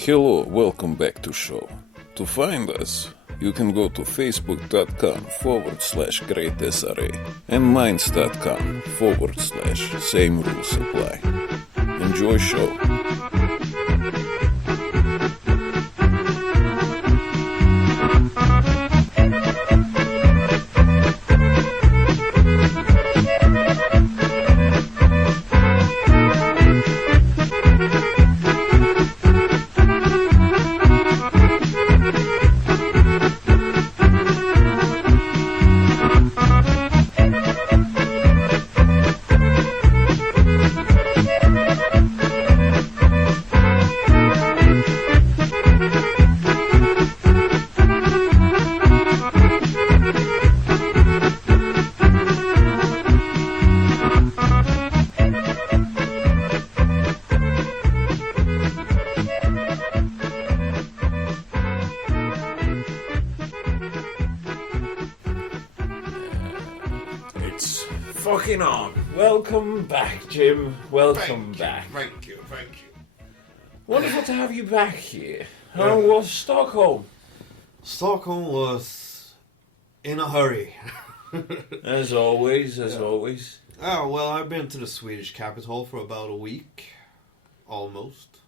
Hello, welcome back to show. To find us, you can go to facebook.com/greatsra and minds.com/same rules apply. Enjoy show. Fucking on. Welcome back, Jim. Welcome back. Thank you. Wonderful to have you back here. How was Stockholm? Stockholm was in a hurry. As always. Oh, well, I've been to the Swedish capital for about a week. Almost.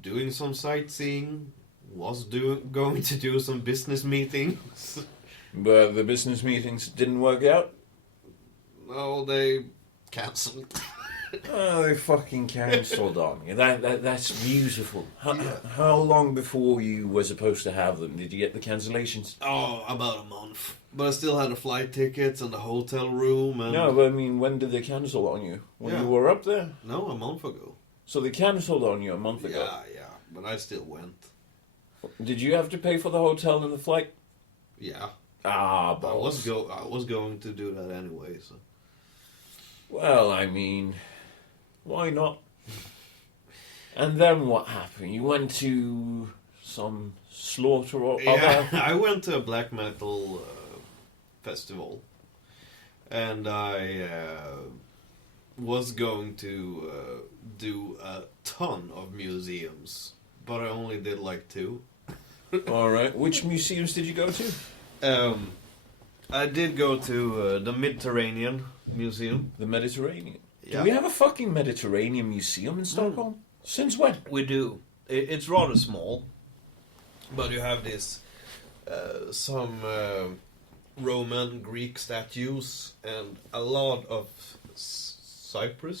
Doing some sightseeing. Going to do some business meetings. But the business meetings didn't work out? No, they cancelled. Oh, they fucking cancelled on you. That's beautiful. How long before you were supposed to have them did you get the cancellations? Oh, about a month. But I still had the flight tickets and the hotel room. And... No, but I mean, when did they cancel on you? When you were up there? No, a month ago. So they cancelled on you a month ago? Yeah. But I still went. Did you have to pay for the hotel and the flight? Yeah. Balls. I was going to do that anyway, so... Well, I mean, why not? And then what happened? You went to some slaughter or other? I went to a black metal festival, and I was going to do a ton of museums, but I only did like 2. Alright, which museums did you go to? I did go to the Mediterranean Museum. The Mediterranean? Yeah. Do we have a fucking Mediterranean museum in Stockholm? Since when? We do. It's rather small, but you have this some Roman Greek statues and a lot of Cyprian.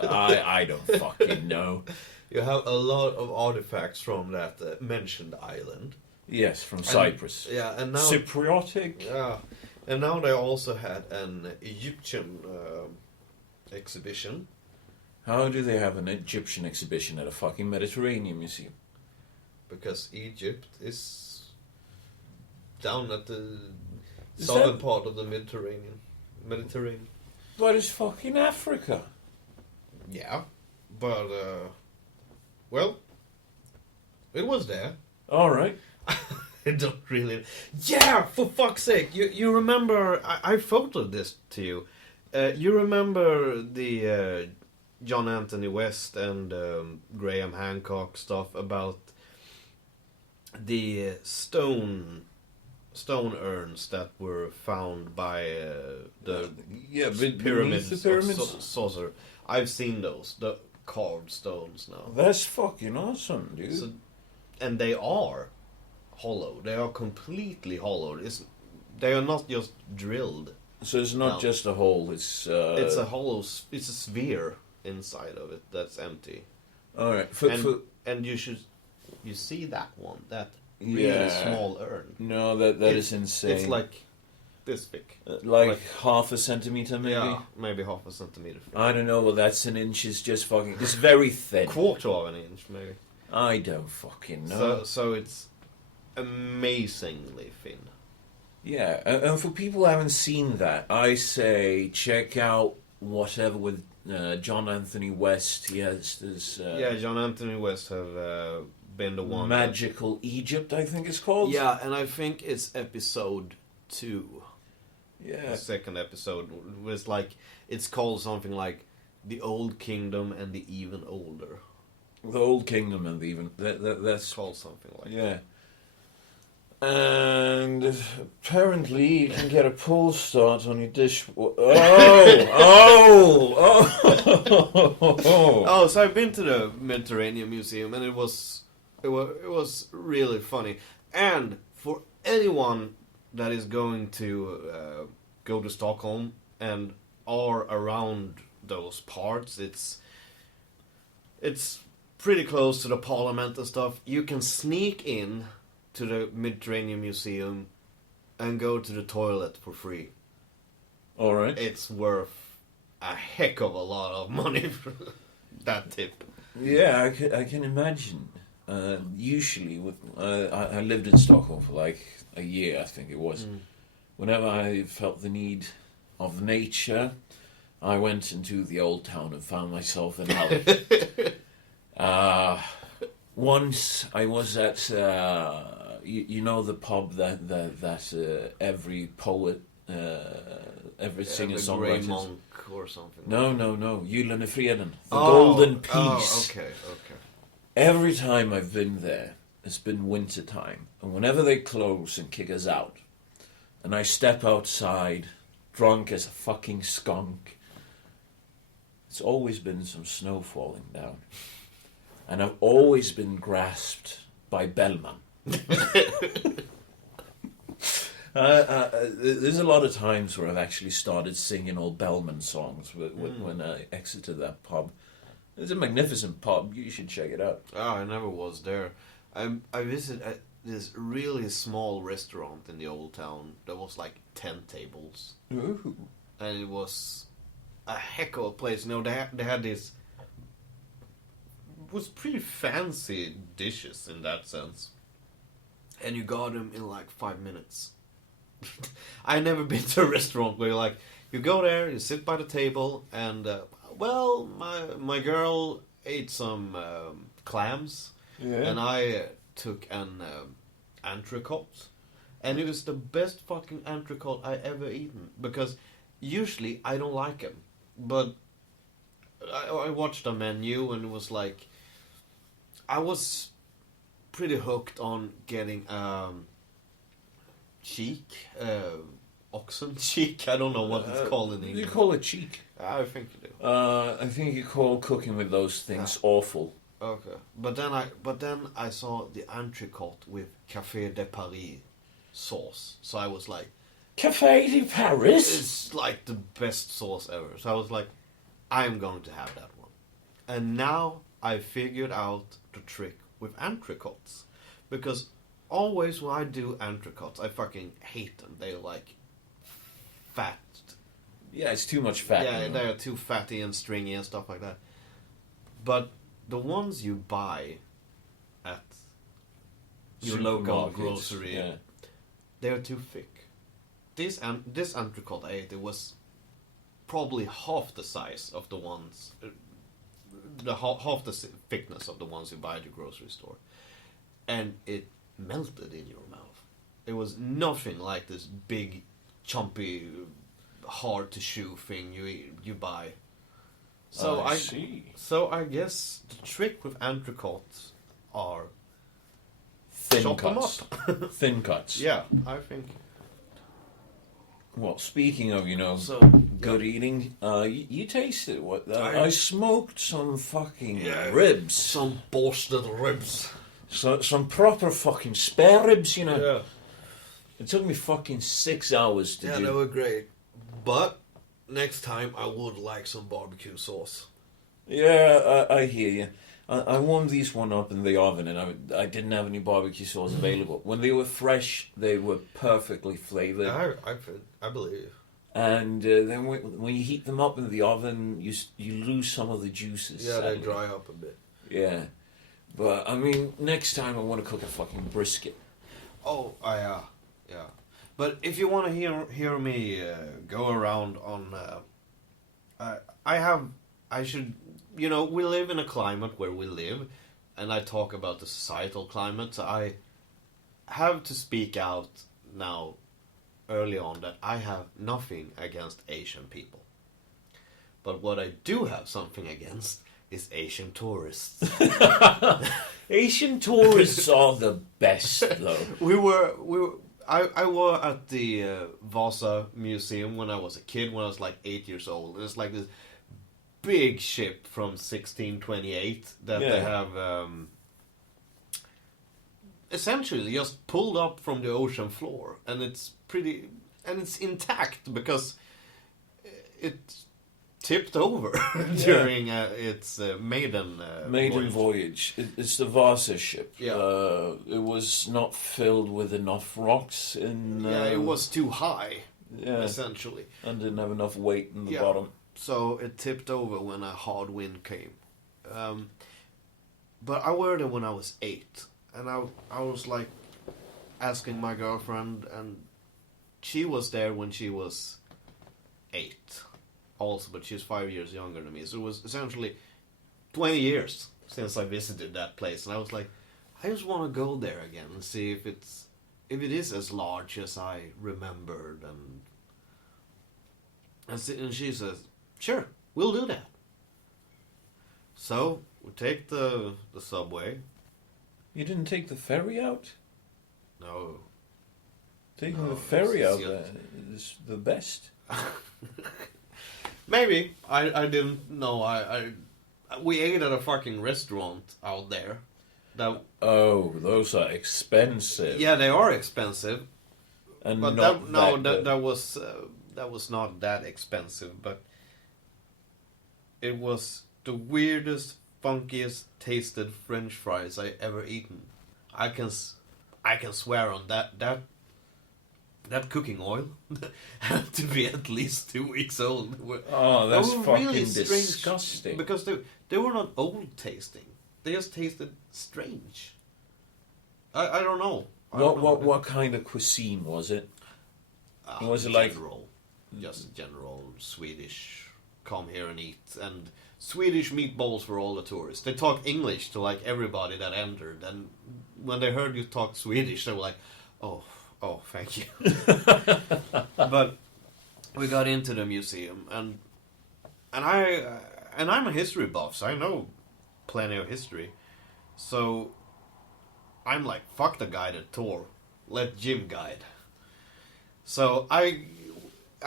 I don't fucking know. You have a lot of artifacts from that mentioned island. Yes, from Cyprus. And now Cypriotic. Yeah, and now they also had an Egyptian exhibition. How do they have an Egyptian exhibition at a fucking Mediterranean museum? Because Egypt is down at the southern part of the Mediterranean. But it's fucking Africa. Yeah, but well, it was there. All right. I don't really... Yeah, for fuck's sake. You remember... I photoed this to you. You remember the John Anthony West and Graham Hancock stuff about the stone urns that were found by the pyramids. The pyramids? Saucer. I've seen those. The carved stones now. That's fucking awesome, dude. So, and they are hollow. They are completely hollow. They are not just drilled. So it's not just a hole. It's a hollow. It's a sphere inside of it that's empty. All right. And you see that one, that really small urn. No, that is insane. It's like this thick. Like half a centimeter, maybe. Yeah, maybe half a centimeter. I don't know. Well, that's an inch. Is just fucking. It's very thin. Quarter of an inch, maybe. I don't fucking know. So it's amazingly thin. Yeah, and for people who haven't seen that, I say check out whatever with John Anthony West. He has this... John Anthony West have been the one... Magical Egypt, I think it's called. Yeah, and I think it's episode 2. Yeah. The second episode was like... It's called something like The Old Kingdom and the Even Older. The Old Kingdom and the Even... That's... Called something like Yeah. And apparently you can get a pull start on your dish... Oh, so I've been to the Mediterranean Museum, and it was really funny. And for anyone that is going to go to Stockholm and are around those parts, it's pretty close to the Parliament and stuff. You can sneak in to the Mediterranean Museum and go to the toilet for free. All right. It's worth a heck of a lot of money for that tip. Yeah, I can imagine. Usually, I lived in Stockholm for like a year, I think it was. Whenever I felt the need of nature, I went into the old town and found myself an alley. Once I was at, you know, the pub that every poet, every singer-songwriter... Monk or something. No, Gyllene Freden. The Golden Piece. Oh, okay. Every time I've been there, it's been winter time. And whenever they close and kick us out, and I step outside, drunk as a fucking skunk, it's always been some snow falling down. And I've always been grasped by Bellman. There's a lot of times where I've actually started singing old Bellman songs when I exited that pub. It's a magnificent pub. You should check it out. Oh, I never was there. I visited this really small restaurant in the old town. There was like 10 tables. Ooh. And it was a heck of a place. You know, they had this... It was pretty fancy dishes in that sense. And you got them in like 5 minutes. I never been to a restaurant where you go there, you sit by the table, and my girl ate some clams, and I took an entrecote, and it was the best fucking entrecote I ever eaten, because usually I don't like them, but I watched the menu and it was like, I was pretty hooked on getting cheek, oxen cheek. I don't know what it's called in English. You call it cheek. I think you do. I think you call cooking with those things awful. Okay, but then I saw the entrecote with Café de Paris sauce. So I was like, Café de Paris? it's like the best sauce ever. So I was like, I'm going to have that one. And now I figured out the trick with entrecotes, because always when I do entrecotes, I fucking hate them. They're like fat. Yeah, it's too much fat. Yeah, you know? they're too fatty and stringy and stuff like that. But the ones you buy at your local grocery, they're too thick. This entrecote I ate, it was probably half the size of the ones, half the thickness of the ones you buy at the grocery store, and it melted in your mouth. It was nothing like this big, chumpy, hard to chew thing you buy. So I see. So I guess the trick with entrecotes are Thin chop cuts. them up. Thin cuts. Yeah, I think. Well, speaking of, good eating, you tasted what? I smoked some fucking ribs. Some boasted ribs. Some proper fucking spare ribs, Yeah. It took me fucking 6 hours to do. Yeah, they were great. But next time I would like some barbecue sauce. Yeah, I hear you. I warmed these one up in the oven, and I didn't have any barbecue sauce available. When they were fresh, they were perfectly flavored. I believe. And then when you heat them up in the oven, you lose some of the juices. Yeah, sadly. they dry up a bit. Yeah. But, I mean, next time I want to cook a fucking brisket. Oh, yeah. But if you want to hear me go around on... we live in a climate where we live, and I talk about the societal climate, so I have to speak out now, early on, that I have nothing against Asian people. But what I do have something against is Asian tourists. Asian tourists are the best, though. I was at the Vasa Museum when I was a kid, when I was like 8 years old. It's like this big ship from 1628 that they have essentially just pulled up from the ocean floor, and it's intact because it tipped over during its maiden voyage. It's the Vasa ship. Yeah. It was not filled with enough rocks in. It was too high. Yeah. Essentially, and didn't have enough weight in the bottom. So it tipped over when a hard wind came. But I were there when I was 8, and I was like asking my girlfriend, and she was there when she was 8 also, but she's 5 years younger than me. So it was essentially 20 years since I visited that place, and I was like, I just want to go there again and see if it is as large as I remembered. And she says, sure, we'll do that. So we take the subway. You didn't take the ferry out? No. Taking the ferry out there is the best. Maybe. I didn't know. We ate at a fucking restaurant out there. Oh, those are expensive. Yeah, they are expensive. And but that was not that expensive, but it was the weirdest, funkiest tasted French fries I ever eaten. I can swear on that cooking oil had to be at least 2 weeks old. Oh, that's fucking really disgusting. Because they were not old tasting. They just tasted strange. I don't know. What kind of cuisine was it? Was it like just general Swedish? Come here and eat, and Swedish meatballs for all the tourists. They talk English to like everybody that entered, and when they heard you talk Swedish, they were like, "Oh, thank you." But we got into the museum, and I'm a history buff, so I know plenty of history. So I'm like, fuck the guided tour, let Jim guide. So I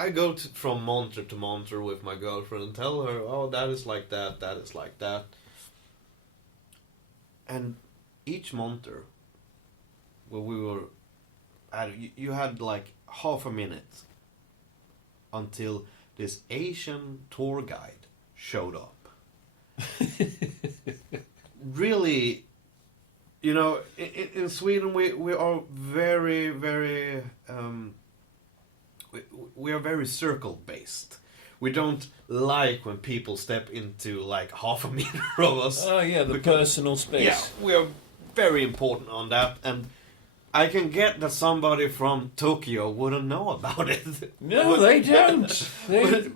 go from monter to monter with my girlfriend and tell her, oh, that is like that, that is like that. And each monter, where we were at, you had like half a minute until this Asian tour guide showed up. Really, you know, in Sweden we are very, very... we are very circle based. We don't like when people step into like half a meter of us. Oh yeah, the personal space. Yeah, we are very important on that, and I can get that somebody from Tokyo wouldn't know about it. No, they don't. But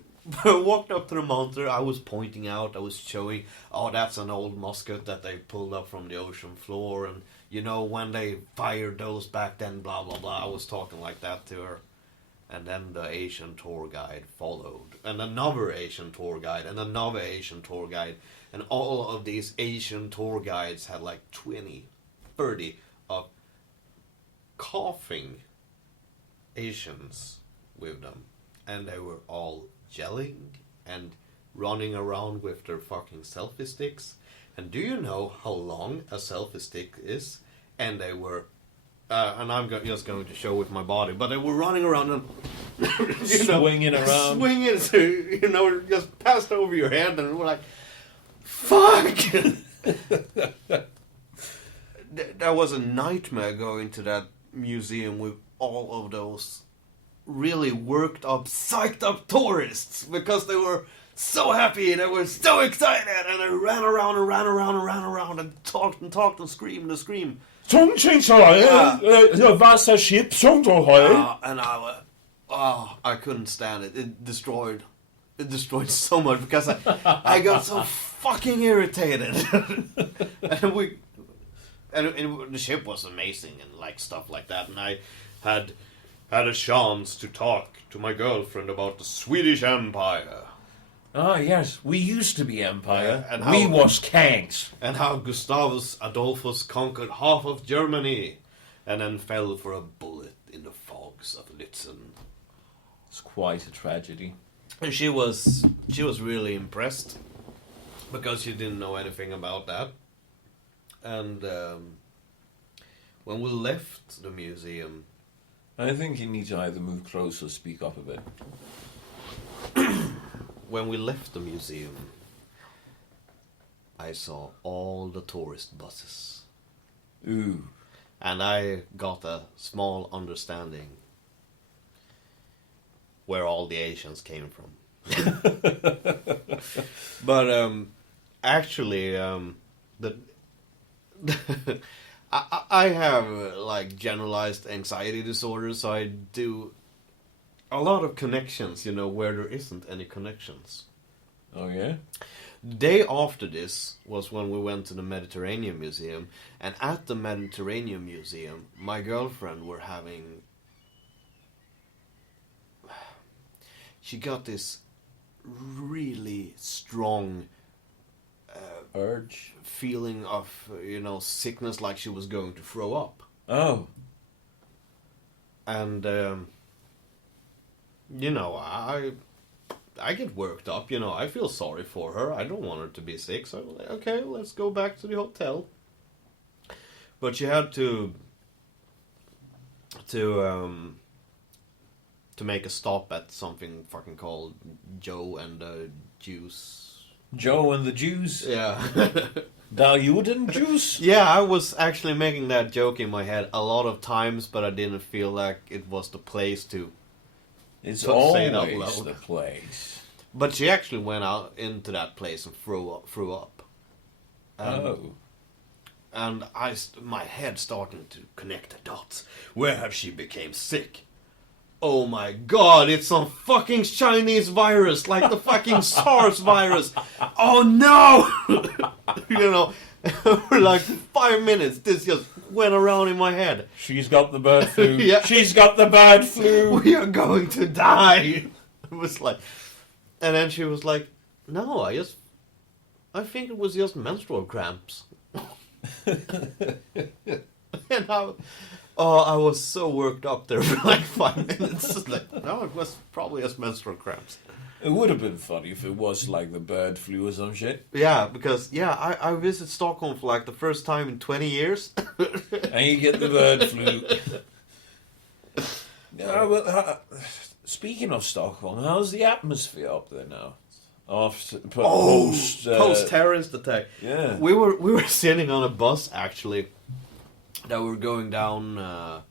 I walked up to the monster, I was pointing out, I was showing, oh, that's an old musket that they pulled up from the ocean floor, and you know, when they fired those back then, blah, blah, blah. I was talking like that to her. And then the Asian tour guide followed. And another Asian tour guide. And another Asian tour guide. And all of these Asian tour guides had like 20, 30 of coughing Asians with them. And they were all yelling and running around with their fucking selfie sticks. And do you know how long a selfie stick is? And they were... and I'm just going to show with my body, but they were running around and swinging around, swinging, so, you know, just passed over your head, and we're like, "Fuck!" That was a nightmare going to that museum with all of those really worked up, psyched up tourists because they were so happy, they were so excited, and they ran around and ran around and ran around and talked and screamed and screamed. Vasa ship, and I couldn't stand it. It destroyed so much because I got so fucking irritated. and the ship was amazing and like stuff like that. And I had a chance to talk to my girlfriend about the Swedish Empire. Ah, yes, we used to be empire. And we how- was kings. And how Gustavus Adolphus conquered half of Germany, and then fell for a bullet in the fogs of Lützen. It's quite a tragedy. And she was really impressed, because she didn't know anything about that. And when we left the museum, I think you need to either move closer or speak up a bit. when we left the museum, I saw all the tourist buses. Ooh. And I got a small understanding where all the Asians came from. But actually, the I have like generalized anxiety disorder, so I do a lot of connections, where there isn't any connections. Oh, yeah? The day after this was when we went to the Mediterranean Museum, and at the Mediterranean Museum, my girlfriend were having... She got this really strong Urge? feeling of, sickness, like she was going to throw up. Oh. And, I get worked up, I feel sorry for her. I don't want her to be sick, so I'm like, okay, let's go back to the hotel. But she had to make a stop at something fucking called Joe and the Juice. Joe and the Jews? Yeah. Da Juden Jews? Yeah, I was actually making that joke in my head a lot of times, but I didn't feel like it was the place to. It's Don't say it out always loud. the place. But she actually went out into that place and threw up. Oh. And my head starting to connect the dots. Where have she became sick? Oh my god, it's some fucking Chinese virus, like the fucking SARS virus. Oh no! For like 5 minutes, this just went around in my head. She's got the bird flu. Yeah. She's got the bird flu. We are going to die. It was like, and then she was like, no, I think it was just menstrual cramps. And I was so worked up there for like 5 minutes. It's like, no, it was probably just menstrual cramps. It would have been funny if it was like the bird flu or some shit. Yeah, because, I visited Stockholm for like the first time in 20 years. And you get the bird flu. Speaking of Stockholm, how's the atmosphere up there now? Post terrorist attack. Yeah. We were sitting on a bus actually that were going down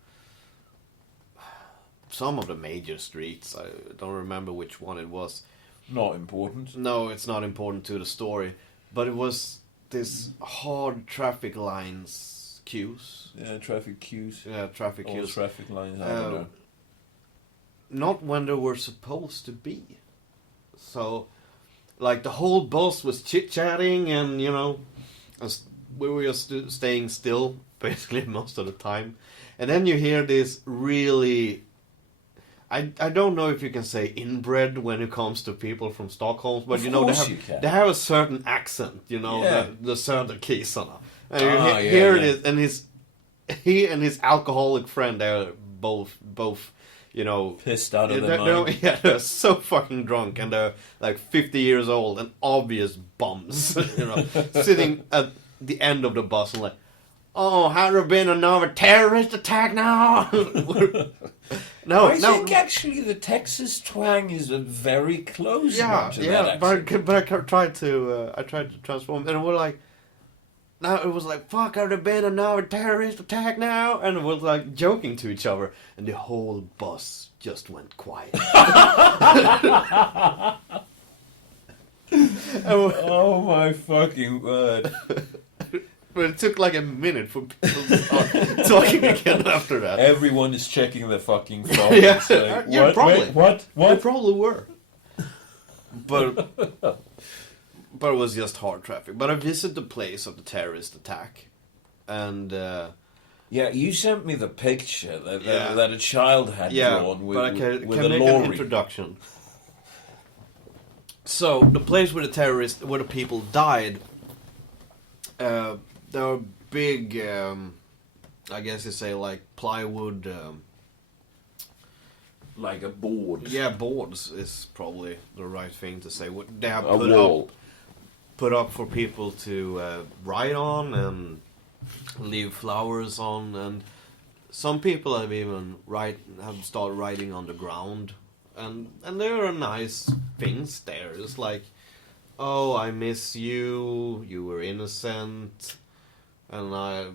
some of the major streets. I don't remember which one it was. Not important. No, it's not important to the story, but it was this hard traffic queues. Yeah, traffic queues. Yeah, traffic All queues. traffic lines. I don't know. Not when they were supposed to be. So, like, the whole bus was chit-chatting and, we were just staying still, basically, most of the time. And then you hear this really... I don't know if you can say inbred when it comes to people from Stockholm, but, they have a certain accent, Yeah. the Söderkisarna. And Yeah, here yeah. it is, and he and his alcoholic friend, they're both Pissed out of their mind. they're so fucking drunk, and they're like 50 years old and obvious bums, sitting at the end of the bus and like, oh, has there been another terrorist attack now? I think actually the Texas twang is a very close one to that accent. but I tried to transform, and we're like, now it was like, fuck, have there been another terrorist attack now? And it was like joking to each other, and the whole bus just went quiet. Oh my fucking word. But it took like a minute for people to start talking again after that. Everyone is checking their fucking phone. Yeah. It's like, Yeah, what? probably. Wait, what? They probably were. But it was just hard traffic. But I visited the place of the terrorist attack. And Yeah, you sent me the picture that a child had drawn with, but I can with a make lorry. an introduction. So the place where where the people died, there were big, I guess you say like plywood. Like a board. Yeah, boards is probably the right thing to say. What they have A wall. put up for people to write on and leave flowers on, and some people have even have started writing on the ground, and there are nice things there. It's like, oh, I miss you. You were innocent, and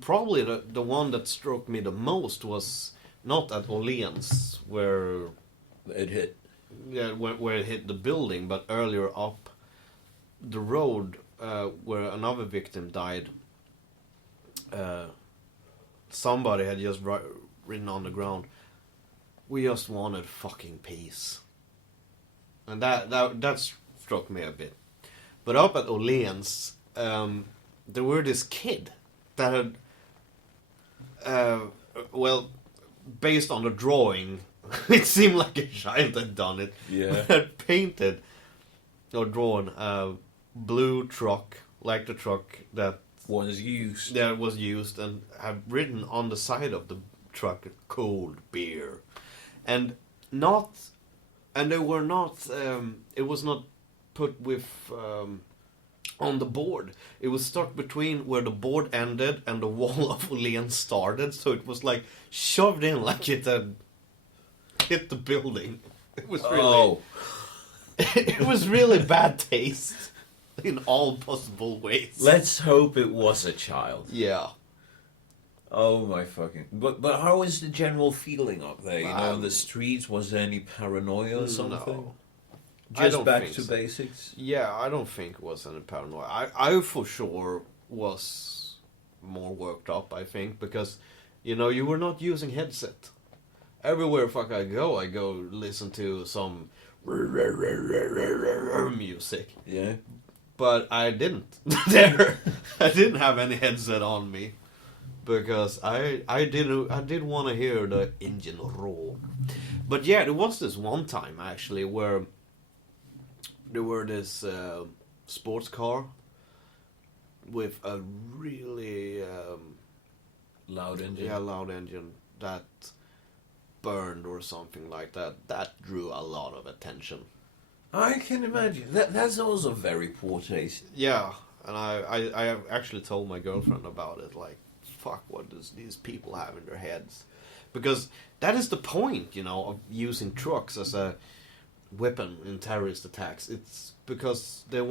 probably the one that struck me the most was not at Åhléns where It hit. yeah, where it hit the building, but earlier up the road where another victim died. Somebody had just written on the ground, "We just wanted fucking peace," and that struck me a bit. But up at Åhléns, there were this kid that had, well, based on the drawing, it seemed like a child had done it. Yeah. Had painted or drawn a blue truck, like the truck that Was used. was used, and had written on the side of the truck "cold beer," and they were not. It was not put with on the board. It was stuck between where the board ended and the wall of Åhléns started, so it was like shoved in like it had hit the building. It was really, it was really bad taste in all possible ways. Let's hope it was a child. Yeah. Oh my fucking! But how was the general feeling up there? You know, in the streets, was there any paranoia or something? No. I Just don't back think to so. basics. Yeah, I don't think it was any paranoia. I for sure was more worked up, I think, because, you know, you were not using headset. Everywhere fuck I go listen to some music. Yeah. But I didn't. There, I didn't have any headset on me because I did want to hear the engine roar. But yeah, there was this one time actually where there were this sports car with a really Loud engine. yeah, loud engine that burned or something like that. That drew a lot of attention. I can imagine. That's also very poor taste. Yeah, and I have actually told my girlfriend about it. Like, fuck, what does these people have in their heads? Because that is the point, you know, of using trucks as a weapon in terrorist attacks. It's because they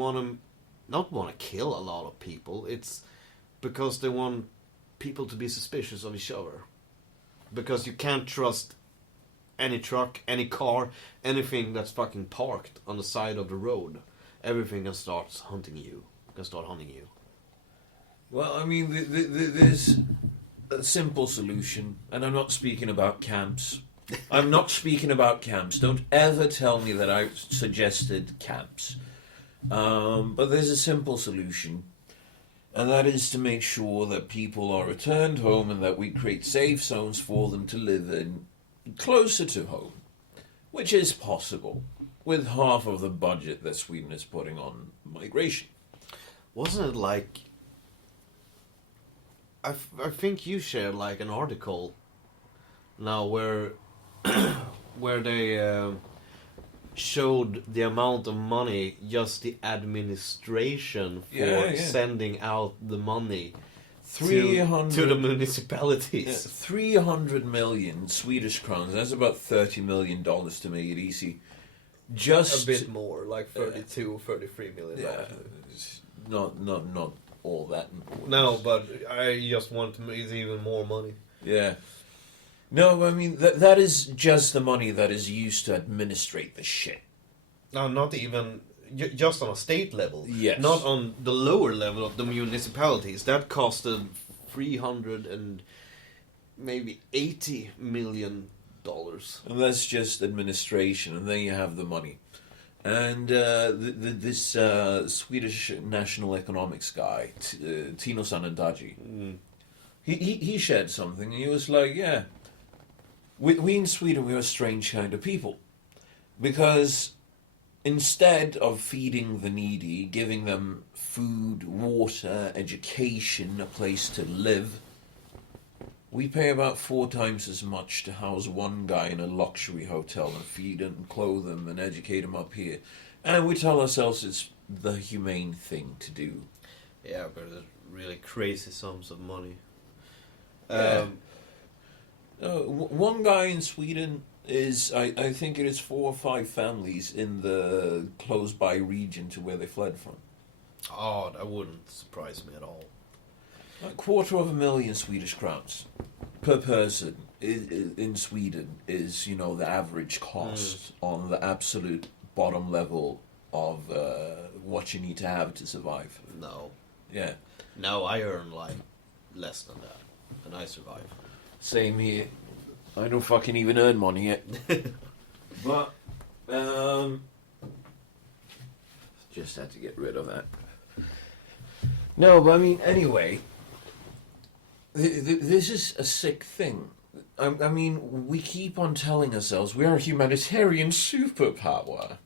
not want to kill a lot of people. It's because they want people to be suspicious of each other. Because you can't trust any truck, any car, anything that's fucking parked on the side of the road. Everything can start hunting you. Well, I mean, there's a simple solution, and I'm not speaking about camps. I'm not speaking about camps. Don't ever tell me that I suggested camps. But there's a simple solution, and that is to make sure that people are returned home and that we create safe zones for them to live in closer to home, which is possible with half of the budget that Sweden is putting on migration. Wasn't it like... I think you shared like an article now where where they showed the amount of money, just the administration for sending out the money 300 to the municipalities. 300 million Swedish crowns. That's about $30 million to make it easy. Just a bit more, like 32, 33 million. Yeah, not all that important. No, but I just want to make even more money. Yeah. No, I mean, that is just the money that is used to administrate the shit. No, not even... Just on a state level. Yes. Not on the lower level of the municipalities. That costed 300 and maybe $80 million. And that's just administration, and then you have the money. And this Swedish national economics guy, Tino Sanandaji, he shared something, and he was like, yeah, we in Sweden, we're a strange kind of people. Because instead of feeding the needy, giving them food, water, education, a place to live, we pay about 4 times as much to house one guy in a luxury hotel and feed him, clothe him, and educate him up here. And we tell ourselves it's the humane thing to do. Yeah, but it's really crazy sums of money. One guy in Sweden is, I think it is 4 or 5 families in the close-by region to where they fled from. Oh, that wouldn't surprise me at all. A 250,000 Swedish crowns per person in Sweden is, the average cost on the absolute bottom level of what you need to have to survive. No. Yeah. No, I earn like less than that, and I survive. Same here. I don't fucking even earn money yet. But, just had to get rid of that. No, but I mean, anyway, this is a sick thing. I mean, we keep on telling ourselves we are a humanitarian superpower.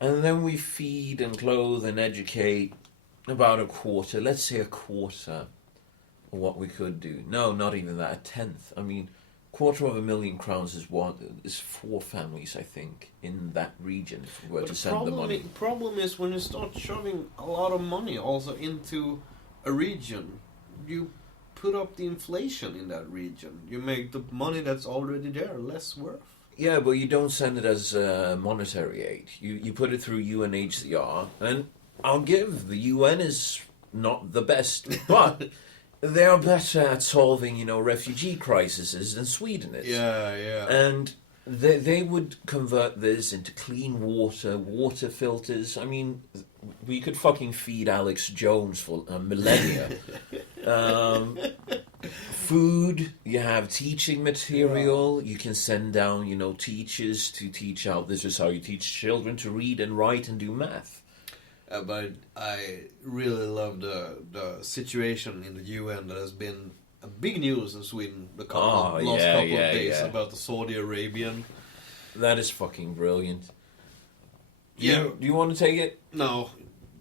And then we feed and clothe and educate about a quarter, let's say a quarter of what we could do. No, not even that, a tenth. I mean, 250,000 crowns is 4 families, I think, in that region if we were to send the money. The problem is when you start shoving a lot of money also into a region, you put up the inflation in that region. You make the money that's already there less worth. Yeah, but you don't send it as monetary aid. You put it through UNHCR, and I'll give, the UN is not the best, but they are better at solving, refugee crises than Sweden is. Yeah. And they would convert this into clean water filters. I mean, we could fucking feed Alex Jones for a millennia. Food, you have teaching material, you can send down, teachers to teach out, this is how you teach children to read and write and do math. But I really love the situation in the UN that has been a big news in Sweden the last couple of days about the Saudi Arabian. That is fucking brilliant. Do you want to take it? No,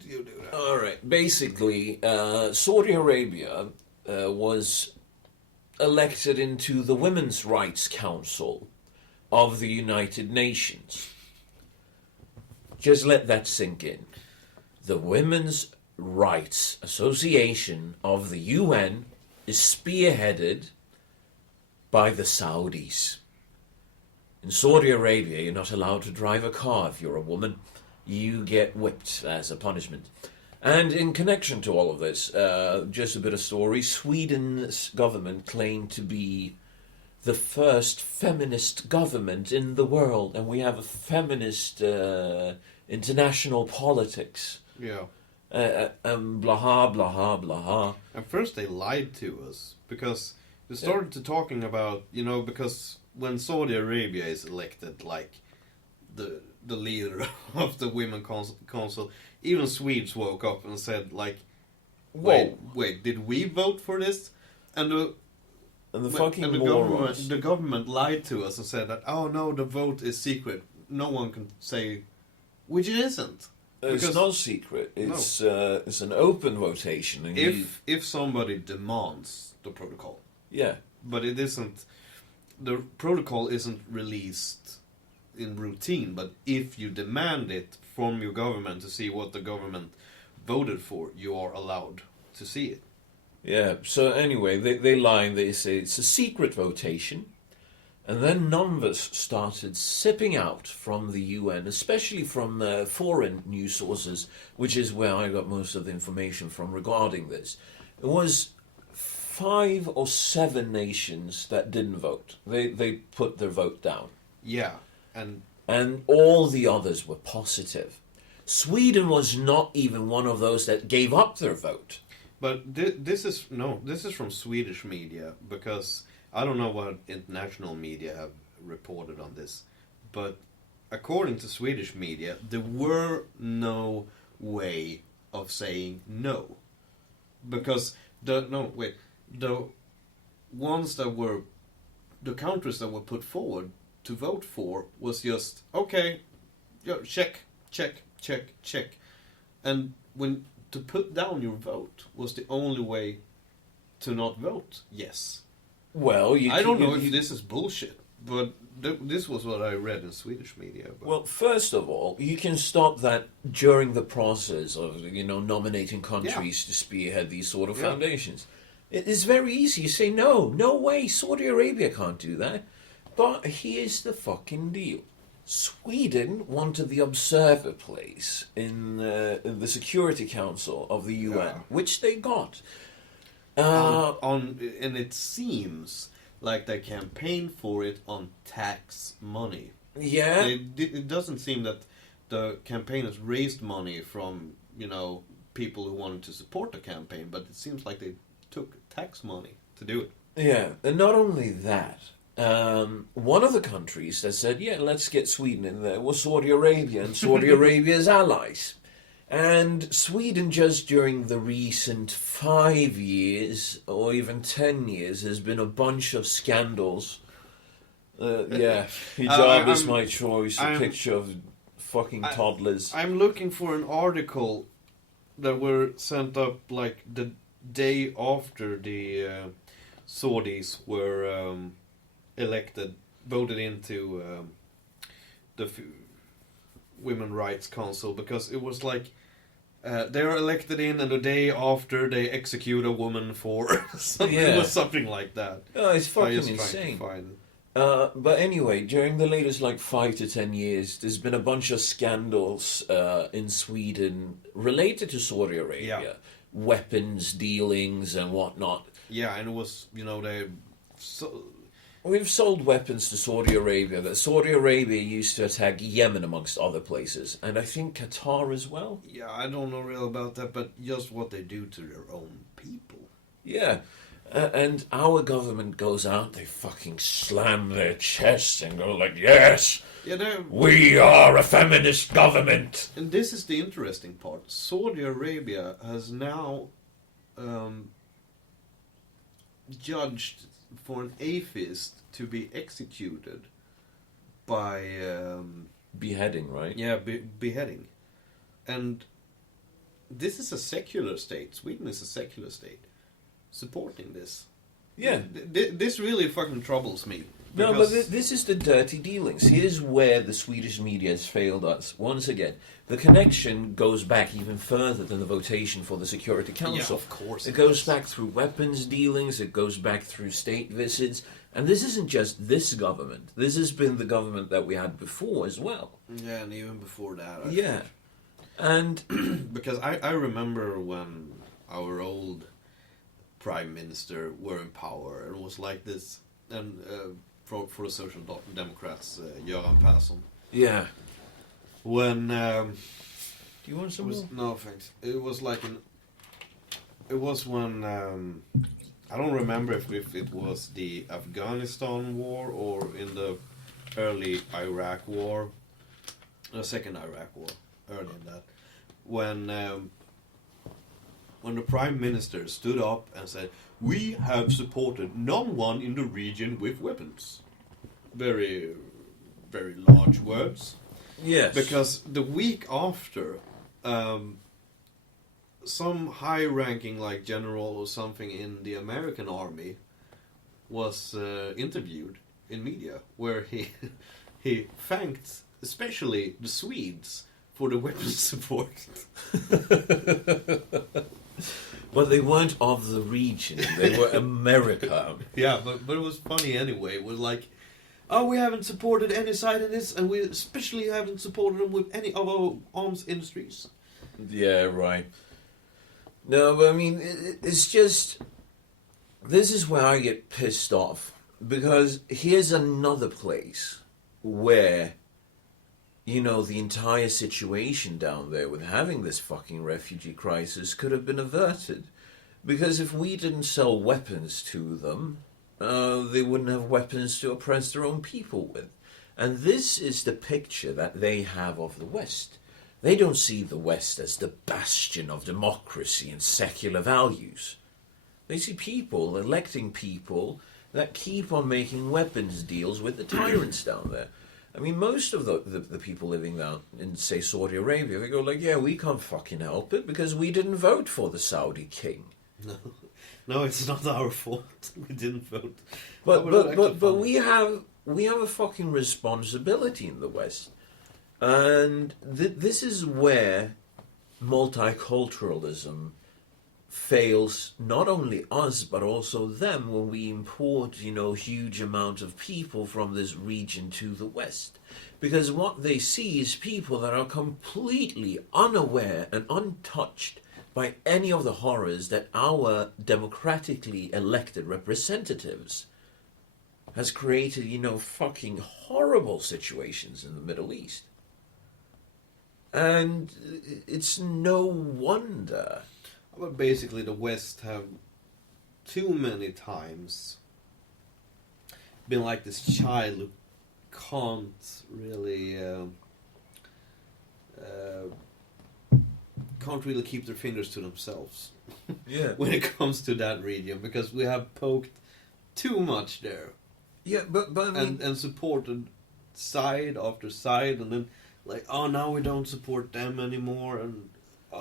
you do that. All right. Basically, Saudi Arabia was elected into the Women's Rights Council of the United Nations. Just let that sink in. The Women's Rights Association of the UN is spearheaded by the Saudis. In Saudi Arabia, you're not allowed to drive a car if you're a woman. You get whipped as a punishment. And in connection to all of this, just a bit of story, Sweden's government claimed to be the first feminist government in the world, and we have a feminist international politics. Yeah. Blah, blah, blah. At first they lied to us, because they started to talking about, because when Saudi Arabia is elected, like, the leader of the Women Council, even Swedes woke up and said, like, wait, did we vote for this? And the government lied to us and said that, oh no, the vote is secret. No one can say, which it isn't. It's not secret. It's an open votation. And if somebody demands the protocol. Yeah. But it isn't, the protocol isn't released in routine, but if you demand it from your government to see what the government voted for, you are allowed to see it. Yeah, so anyway, they lie and they say it's a secret votation, and then numbers started sipping out from the UN, especially from foreign news sources, which is where I got most of the information from regarding this. It was 5 or 7 nations that didn't vote. They put their vote down. Yeah, and all the others were positive. Sweden was not even one of those that gave up their vote. But this is from Swedish media, because I don't know what international media have reported on this, but according to Swedish media, there were no way of saying no, because the countries that were put forward to vote for was just, okay, check, check, check, check. And when to put down your vote was the only way to not vote yes. Well, I don't know if this is bullshit, but this was what I read in Swedish media. But. Well, first of all, you can stop that during the process of, nominating countries to spearhead these sort of foundations. It is very easy. You say, no way, Saudi Arabia can't do that. But here's the fucking deal. Sweden wanted the observer place in the Security Council of the UN, which they got. And it seems like they campaigned for it on tax money. Yeah. It doesn't seem that the campaigners raised money from, people who wanted to support the campaign, but it seems like they took tax money to do it. Yeah, and not only that, one of the countries that said, let's get Sweden in there was Saudi Arabia and Saudi Arabia's allies. And Sweden, just during the recent 5 years, or even 10 years, there's been a bunch of scandals. Hijab is my choice, a picture of fucking toddlers. I'm looking for an article that were sent up like the day after the Saudis were voted into the Women's Rights Council, because it was like they were elected in, and the day after they execute a woman for something. It was something like that. Oh, it's fucking insane. But anyway, during the latest 5 to 10 years, there's been a bunch of scandals in Sweden related to Saudi Arabia, weapons dealings and whatnot. Yeah, and it was We've sold weapons to Saudi Arabia. That Saudi Arabia used to attack Yemen amongst other places, and I think Qatar as well. Yeah, I don't know real about that, but just what they do to their own people. Yeah, and our government goes out, they fucking slam their chests and go like, yes, we are a feminist government. And this is the interesting part. Saudi Arabia has now judged for an atheist to be executed by beheading, right? Yeah, beheading. And this is a secular state. Sweden is a secular state supporting this. Yeah. This really fucking troubles me. No, but this is the dirty dealings. Here's where the Swedish media has failed us. Once again, the connection goes back even further than the votation for the Security Council. Yeah, of course. It goes back through weapons dealings, it goes back through state visits, and this isn't just this government. This has been the government that we had before as well. Yeah, and even before that. I think. And because I remember when our old Prime Minister were in power, and it was like this, and for the Social Democrats, Göran Persson. Yeah. When do you want some more? No, thanks. It was like it was when I don't remember if it was the Afghanistan war or in the early Iraq war, the second Iraq war, early in that, when the Prime Minister stood up and said, "We have supported no one in the region with weapons." Very, very large words. Yes. Because the week after, some high-ranking general or something in the American army was interviewed in media, where he thanked especially the Swedes for the weapons support. But they weren't of the region. They were America. Yeah, but it was funny anyway. It was like, oh, we haven't supported any side in this, and we especially haven't supported them with any of our arms industries. Yeah, right. No, but I mean, it's just... This is where I get pissed off. Because here's another place where, the entire situation down there with having this fucking refugee crisis could have been averted. Because if we didn't sell weapons to them, they wouldn't have weapons to oppress their own people with. And this is the picture that they have of the West. They don't see the West as the bastion of democracy and secular values. They see people electing people that keep on making weapons deals with the tyrants down there. I mean, most of the people living down in, say, Saudi Arabia, they go like, yeah, we can't fucking help it because we didn't vote for the Saudi king. No, no, it's not our fault. We didn't vote. But we have a fucking responsibility in the West, and this is where multiculturalism fails not only us but also them when we import, huge amounts of people from this region to the West, because what they see is people that are completely unaware and untouched by any of the horrors that our democratically elected representatives has created, fucking horrible situations in the Middle East. And it's no wonder. But basically the West have too many times been like this child who can't really keep their fingers to themselves. Yeah. When it comes to that region, because we have poked too much there. Yeah, but I mean, and supported side after side, and then like, oh, now we don't support them anymore, and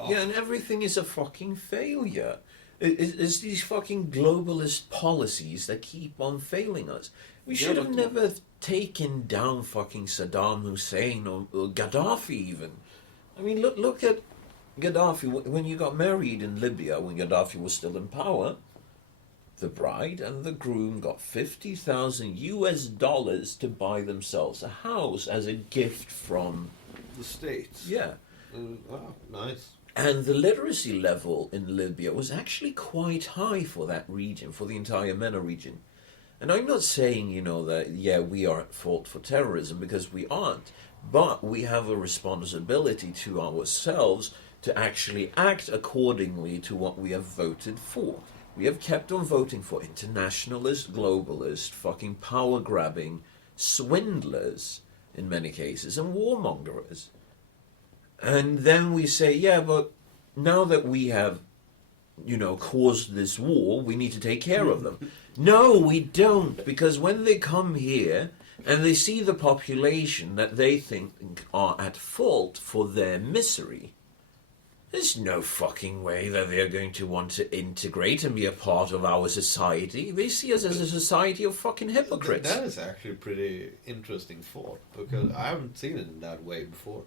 yeah, and everything is a fucking failure. It's these fucking globalist policies that keep on failing us. We should have never taken down fucking Saddam Hussein or Gaddafi even. I mean, look at Gaddafi. When you got married in Libya, when Gaddafi was still in power, the bride and the groom got $50,000 to buy themselves a house as a gift from the States. Yeah. Wow, nice. And the literacy level in Libya was actually quite high for that region, for the entire MENA region. And I'm not saying, that, yeah, we are at fault for terrorism, because we aren't. But we have a responsibility to ourselves to actually act accordingly to what we have voted for. We have kept on voting for internationalist, globalist, fucking power-grabbing swindlers, in many cases, and warmongers. And then we say, yeah, but now that we have, caused this war, we need to take care of them. No, we don't, because when they come here and they see the population that they think are at fault for their misery, there's no fucking way that they're going to want to integrate and be a part of our society. They see us as a society of fucking hypocrites. That is actually a pretty interesting thought, because I haven't seen it in that way before.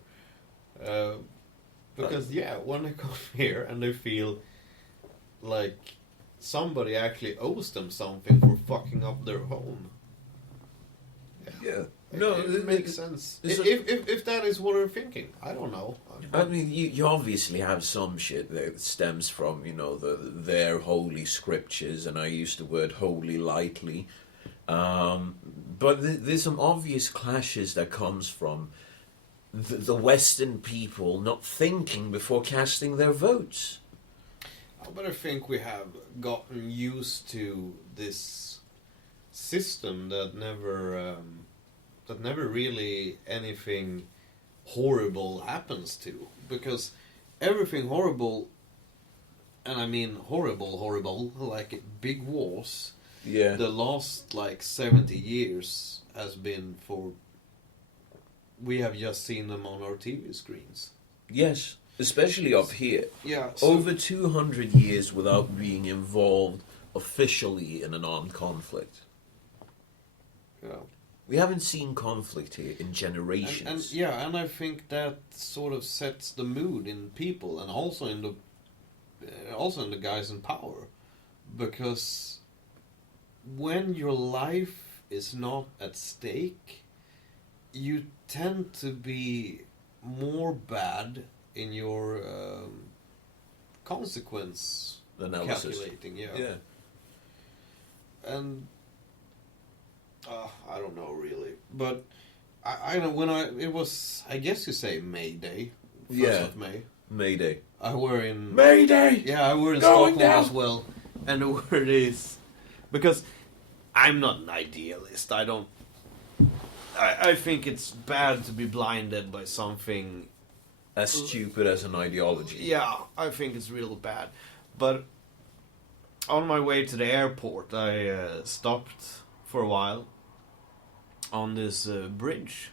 Because when they come here and they feel like somebody actually owes them something for fucking up their home. Yeah. No, it makes sense. If that is what they're thinking, I don't know. I mean, you obviously have some shit that stems from, their holy scriptures, and I use the word holy lightly. But there's some obvious clashes that comes from the Western people not thinking before casting their votes. But I think we have gotten used to this system that never really anything horrible happens to, because everything horrible, and I mean horrible, like big wars. Yeah. The last 70 years has been for. We have just seen them on our TV screens. Yes, especially up here. Yeah. Over 200 years without being involved officially in an armed conflict. Yeah. We haven't seen conflict here in generations. And I think that sort of sets the mood in people, and also in the guys in power, because when your life is not at stake, you tend to be more bad in your consequence analysis. Calculating. Yeah. And I don't know really, but I know when it was, I guess you say May Day, 1st of May. May Day. I were in May Day. Yeah, I were in Going Stockholm down. as well, and the word is, because I'm not an idealist. I think it's bad to be blinded by something as stupid as an ideology. Yeah, I think it's real bad, but on my way to the airport, I stopped for a while on this bridge.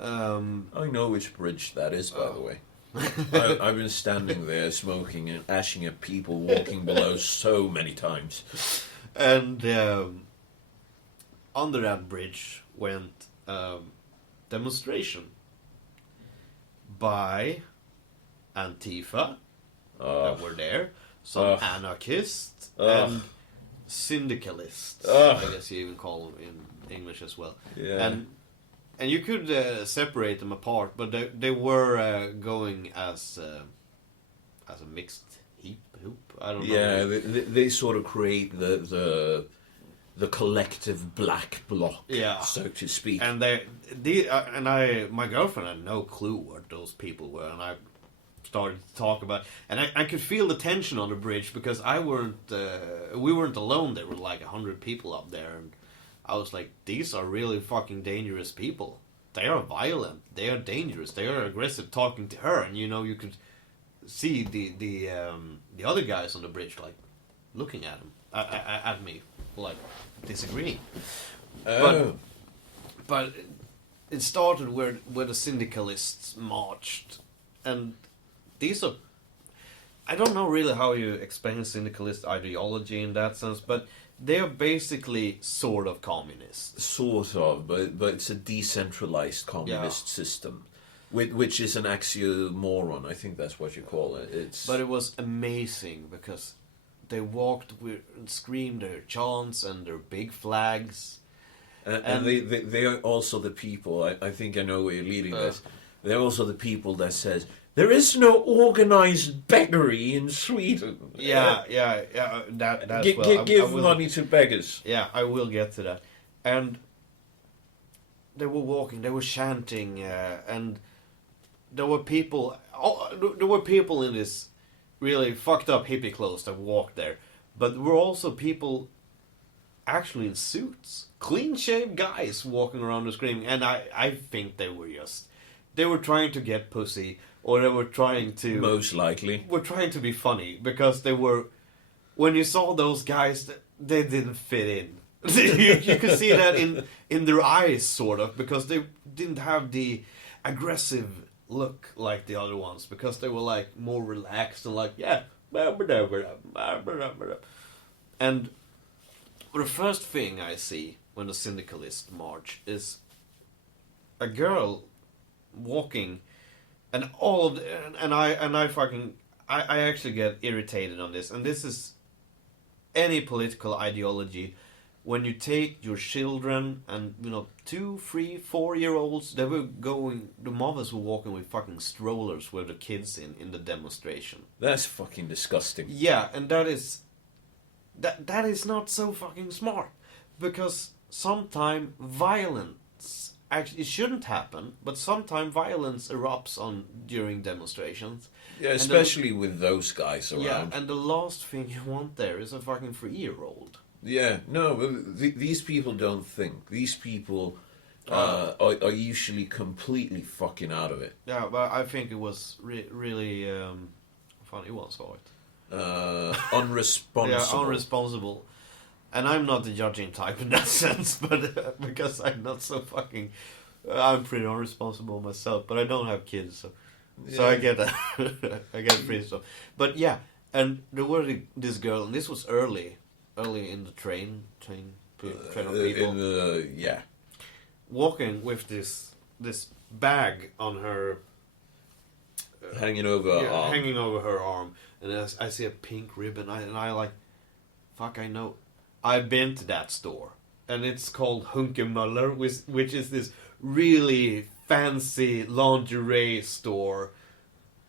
I know which bridge that is, by the way. I've been standing there smoking and ashing at people walking below so many times. And under that bridge went demonstration by Antifa that were there, some anarchists, and syndicalists. I guess you even call them in English as well. Yeah. And you could separate them apart, but they were going as a mixed hoop. I don't know. Yeah, they sort of create the collective black bloc, so to speak. And my girlfriend had no clue what those people were, and I started to talk about, and I could feel the tension on the bridge because we weren't alone. There were like 100 people up there, and I was like, these are really fucking dangerous people. They are violent. They are dangerous. They are aggressive talking to her, and you could see the other guys on the bridge like looking at him at me like disagreeing. But it started where the syndicalists marched, and these are, I don't know really how you explain syndicalist ideology in that sense, but they are basically sort of communists. Sort of, but it's a decentralized communist system, which is an oxymoron. I think that's what you call it. But it was amazing because they walked and screamed their chants and their big flags. And they are also the people, I think I know where you're leading this, they're also the people that says, there is no organized beggary in Sweden. Yeah. Give money to beggars. Yeah, I will get to that. And they were walking, they were chanting, and there were people in this really fucked up hippie clothes that walked there. But there were also people actually in suits, clean-shaved guys walking around and screaming. And I think they were trying to get pussy. Or they were trying to... Most likely. Were trying to be funny. Because they were... When you saw those guys, they didn't fit in. you could see that in their eyes, sort of. Because they didn't have the aggressive look like the other ones. Because they were like more relaxed and like, yeah. And the first thing I see when the syndicalists march is a girl walking... And all of the, and I actually get irritated on this. And this is any political ideology. When you take your children and 2, 3, 4-year-olds, they were going. The mothers were walking with fucking strollers with the kids in the demonstration. That's fucking disgusting. Yeah, and that is not so fucking smart, because sometimes violence. Actually, it shouldn't happen, but sometimes violence erupts during demonstrations. Yeah, especially with those guys around. Yeah, and the last thing you want there is a fucking 3-year-old. Yeah, no, these people don't think. These people are usually completely fucking out of it. Yeah, but I think it was really funny one saw it. Unresponsible. Yeah, unresponsible. And I'm not the judging type in that sense, but because I'm not so fucking... I'm pretty unresponsible myself, but I don't have kids, so I get that. I get free stuff. But yeah, and there were this girl, and this was early in the train of people. Yeah. Walking with this bag on her... hanging over her arm. Hanging over her arm. And I see a pink ribbon, and I like... Fuck, I know... I've been to that store, and it's called Hunkemöller, which is this really fancy lingerie store.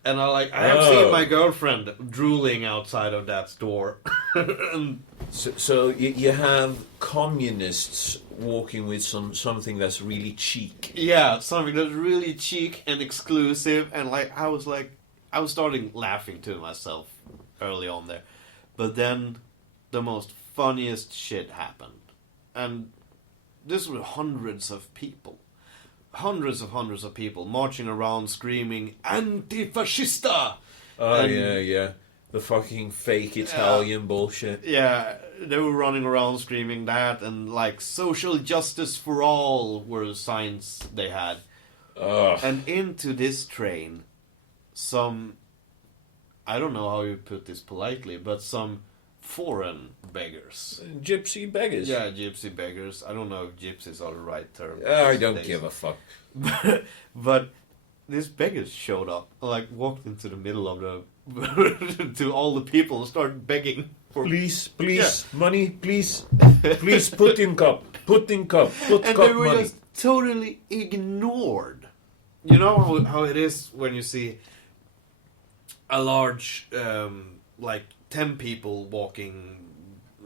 And I have seen my girlfriend drooling outside of that store. So you have communists walking with something that's really cheap. Yeah, something that's really cheap and exclusive, and I was starting laughing to myself early on there, but then the most funniest shit happened. And this were hundreds of people marching around screaming "Antifascista!" Oh, yeah. The fucking fake Italian bullshit. Yeah, they were running around screaming that, and like social justice for all were signs they had. Ugh. And into this train, some, I don't know how you put this politely, but some foreign beggars. Gypsy beggars. Yeah, gypsy beggars. I don't know if gypsies are the right term. I these don't days. give a fuck. But these beggars showed up, like walked into the middle of the to all the people and started begging for Please, money, please, please, put in cup, put and cup they were money. just totally ignored. You know how it is when you see a large, like 10 people walking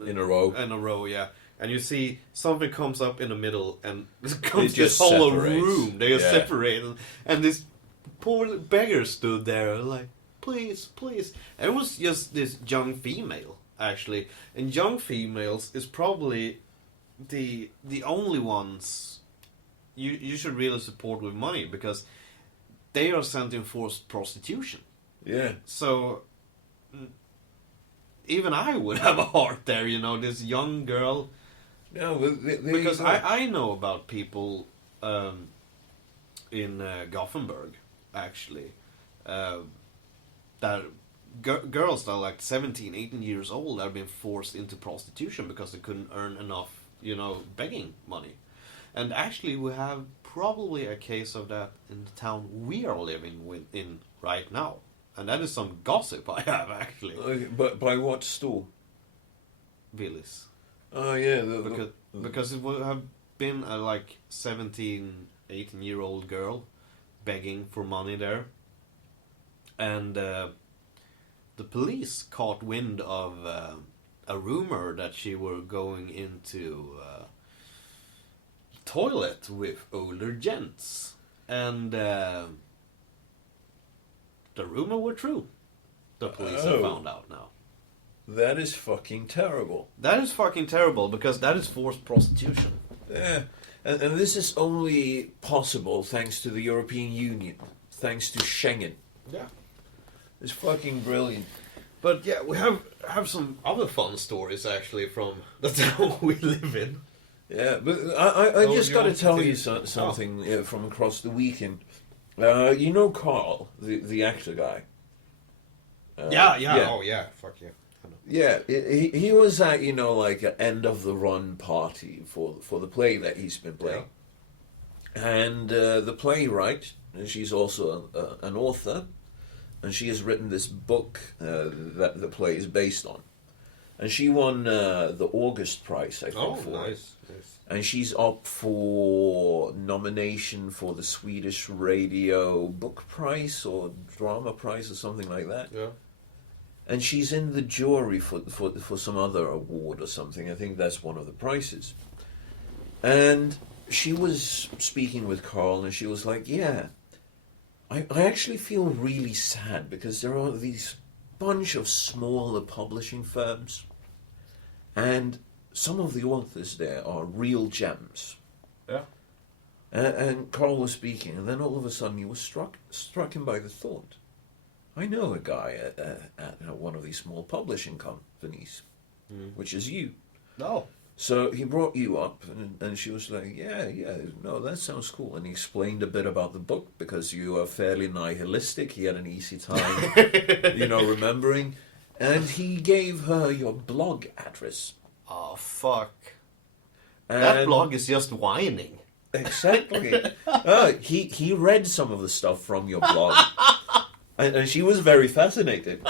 In a row. yeah. And you see something comes up in the middle, and it comes just this whole separates. room. They just Yeah. separate, and this poor beggar stood there like, please, please. And it was just this young female, actually. And young females is probably the only ones you should really support with money, because they are sent in forced prostitution. Yeah. So even I would have a heart there, you know, this young girl. No, but Because I know about people in Gothenburg, actually, that girls that are like 17, 18 years old have been forced into prostitution because they couldn't earn enough, you know, begging money. And actually we have probably a case of that in the town we are living in right now. And that is some gossip I have, actually. But by what store? Billy's. Oh yeah, Because it would have been a like 17, 18-year-old girl begging for money there. And the police caught wind of a rumor that she were going into toilet with older gents. And the rumor were true. The police have found out now. that is fucking terrible. That is fucking terrible, because that is forced prostitution. Yeah, and this is only possible thanks to the European Union, thanks to Schengen. Yeah. It's fucking brilliant. But yeah, we have some other fun stories, actually, from the town we live in. Yeah, but I just you got to want tell to- you something from across the weekend. You know Carl, the actor guy? Oh yeah, fuck yeah. I know. Yeah, he was at, you know, like an end of the run party for the play that he's been playing. And the playwright, she's also an author, and she has written this book that the play is based on. And she won the August Prize, I think, for it. Nice. And she's up for nomination for the Swedish Radio Book Prize or Drama Prize or something like that. Yeah. And she's in the jury for some other award or something. I think that's one of the prizes. And she was speaking with Carl, and she was like, yeah, I actually feel really sad because there are these bunch of smaller publishing firms, and some of the authors there are real gems. Yeah. And Carl was speaking, and then all of a sudden he was struck him by the thought. I know a guy at one of these small publishing companies, which is you. No. So he brought you up, and she was like, yeah, no, that sounds cool. And he explained a bit about the book, because you are fairly nihilistic. He had an easy time, you know, remembering. And he gave her your blog address. Oh, fuck. And That blog is just whining. Exactly. He read some of the stuff from your blog. And she was very fascinated.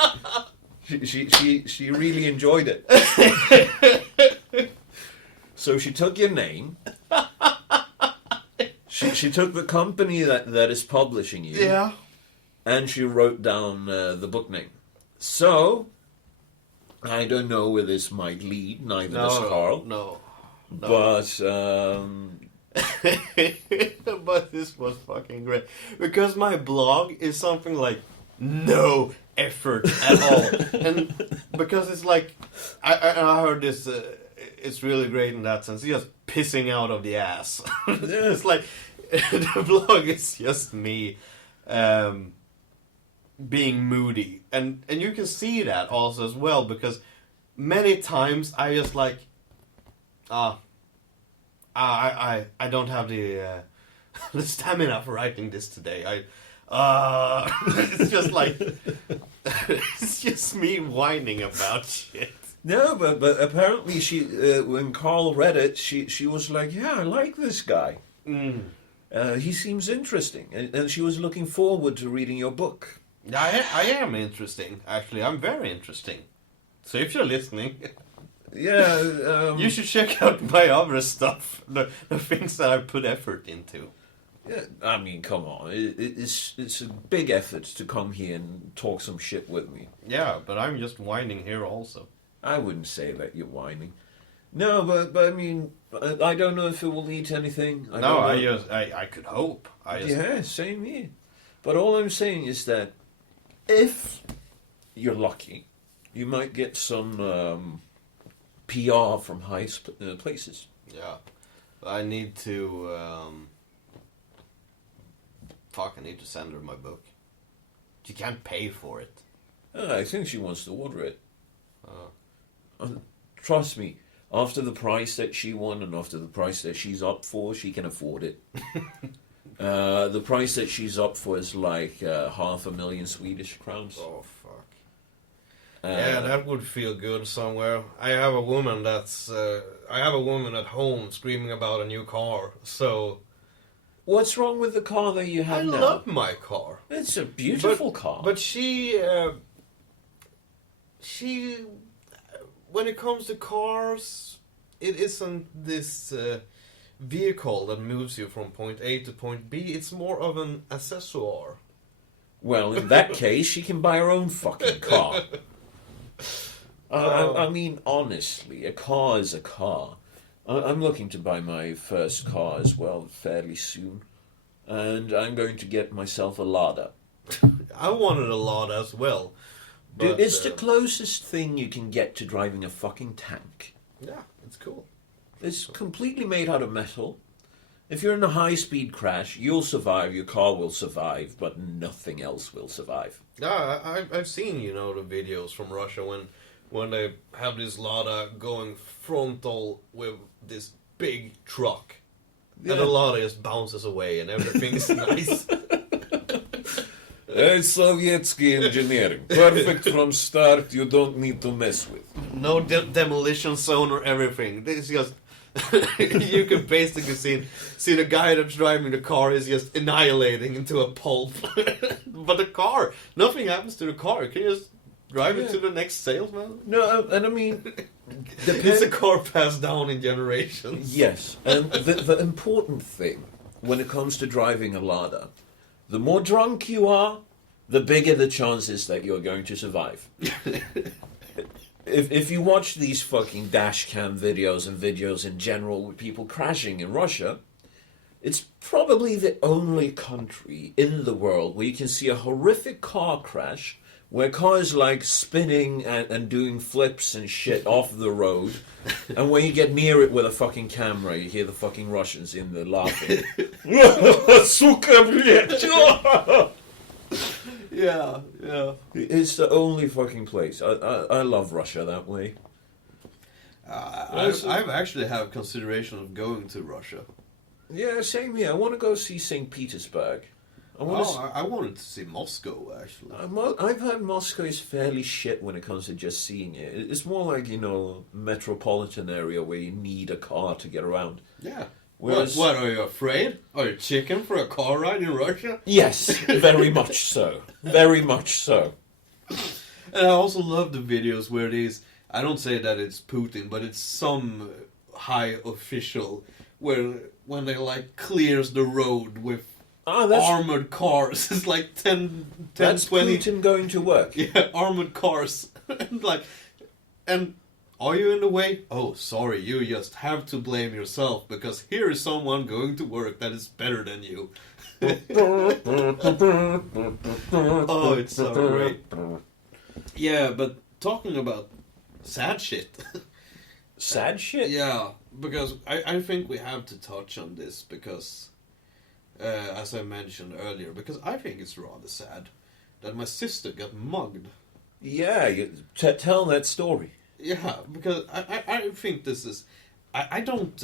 She really enjoyed it. So she took your name. She took the company that is publishing you. Yeah. And she wrote down the book name. So I don't know where this might lead. Neither does Carl. No. But but this was fucking great, because my blog is something like no effort at all, and because it's like I heard this. It's really great in that sense. It's just pissing out of the ass. It's like the blog is just me being moody, and you can see that also as well, because many times I just like, I don't have the the stamina for writing this today. It's just like it's just me whining about shit. No, but apparently she when Carl read it, she was like, yeah, I like this guy. He seems interesting, and she was looking forward to reading your book. I am interesting, actually. I'm very interesting. So if you're listening, yeah, you should check out my other stuff, the things that I put effort into. yeah. I mean, come on, it's a big effort to come here and talk some shit with me. Yeah, but I'm just whining here also. I wouldn't say that you're whining. No, but I mean, I don't know if it will lead to anything. I could hope. Yeah, same here. But all I'm saying is that if you're lucky, you might get some PR from high places. Yeah, I need to. I need to send her my book. She can't pay for it. I think she wants to order it. Trust me, after the price that she won and after the price that she's up for, she can afford it. The price that she's up for is like 500,000 Swedish crowns. Oh fuck! Yeah, that would feel good somewhere. I have a woman at home screaming about a new car. So, what's wrong with the car that you have now? I love my car. It's a beautiful car. But she, when it comes to cars, it isn't this vehicle that moves you from point A to point B. It's more of an accessoire. Well, in that case, she can buy her own fucking car. I mean, honestly, a car is a car. I'm looking to buy my first car as well fairly soon. And I'm going to get myself a Lada. I wanted a Lada as well. Dude, it's the closest thing you can get to driving a fucking tank. Yeah, it's cool. It's completely made out of metal. If you're in a high-speed crash, you'll survive, your car will survive, but nothing else will survive. Yeah, I've seen, the videos from Russia when they have this Lada going frontal with this big truck. Yeah. And the Lada just bounces away and everything's nice. Sovietsky engineering. Perfect from start, you don't need to mess with. No demolition zone or everything. It's just... you can basically see the guy that's driving the car is just annihilating into a pulp. But the car, nothing happens to the car. You can just drive it to the next salesman. No, and I mean... It's a car passed down in generations. Yes, and the important thing when it comes to driving a Lada, the more drunk you are, the bigger the chances that you're going to survive. If you watch these fucking dash cam videos and videos in general with people crashing in Russia, it's probably the only country in the world where you can see a horrific car crash where cars like spinning and doing flips and shit off the road, and when you get near it with a fucking camera, you hear the fucking Russians in there laughing. Suka, blядь! Yeah. It's the only fucking place. I love Russia that way. I've actually have consideration of going to Russia. Yeah, same here. I want to go see St. Petersburg. I wanted to see Moscow, actually. I've heard Moscow is fairly shit when it comes to just seeing it. It's more like, metropolitan area where you need a car to get around. Yeah. Whereas, what, are you afraid? Are you chicken for a car ride in Russia? Yes, very much so. Very much so. And I also love the videos where it is, I don't say that it's Putin, but it's some high official where when they clears the road with armored cars. It's like 10 that's 20. Putin going to work. Yeah, armored cars. and are you in the way? Oh, sorry, you just have to blame yourself because here is someone going to work that is better than you. Oh, it's so great. Yeah, but talking about sad shit. Sad shit? Yeah, because I think we have to touch on this because, as I mentioned earlier, because I think it's rather sad that my sister got mugged. Yeah, tell that story. Yeah, because I think this is... I don't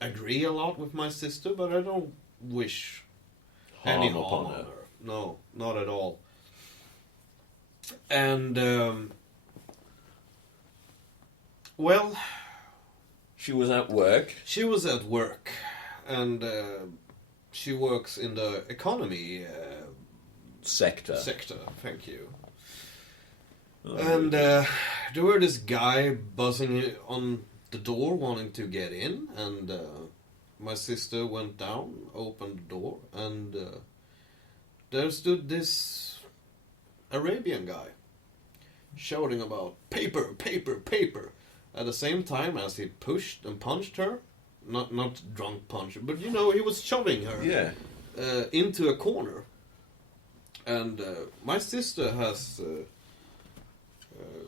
agree a lot with my sister, but I don't wish any harm upon on her. her. No, not at all. And, well... She was at work. She was at work, and she works in the economy Sector. Thank you. Oh, And there were this guy buzzing on the door wanting to get in, and my sister went down, opened the door, and there stood this Arabian guy shouting about paper, paper, paper, at the same time as he pushed and punched her. Not drunk punch, but you know, he was shoving her Yeah. into a corner. And my sister has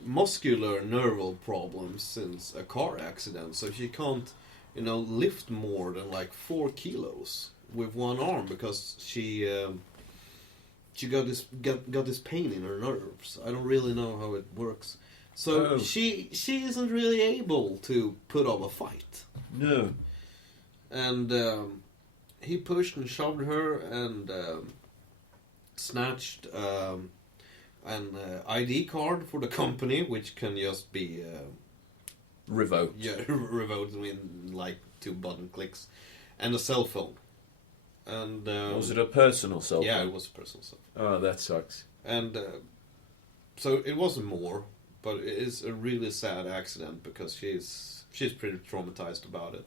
muscular nerval problems since a car accident, so she can't, you know, lift more than like 4 kilos with one arm because she got this pain in her nerves. I don't really know how it works. So she isn't really able to put up a fight. No. And he pushed and shoved her and snatched an ID card for the company, which can just be Revoked. yeah, revoked in like 2 button clicks, and a cell phone. And Was it a personal cell phone? yeah, it was a personal cell phone. Oh, that sucks. And so it wasn't more, but it is a really sad accident because she's pretty traumatized about it.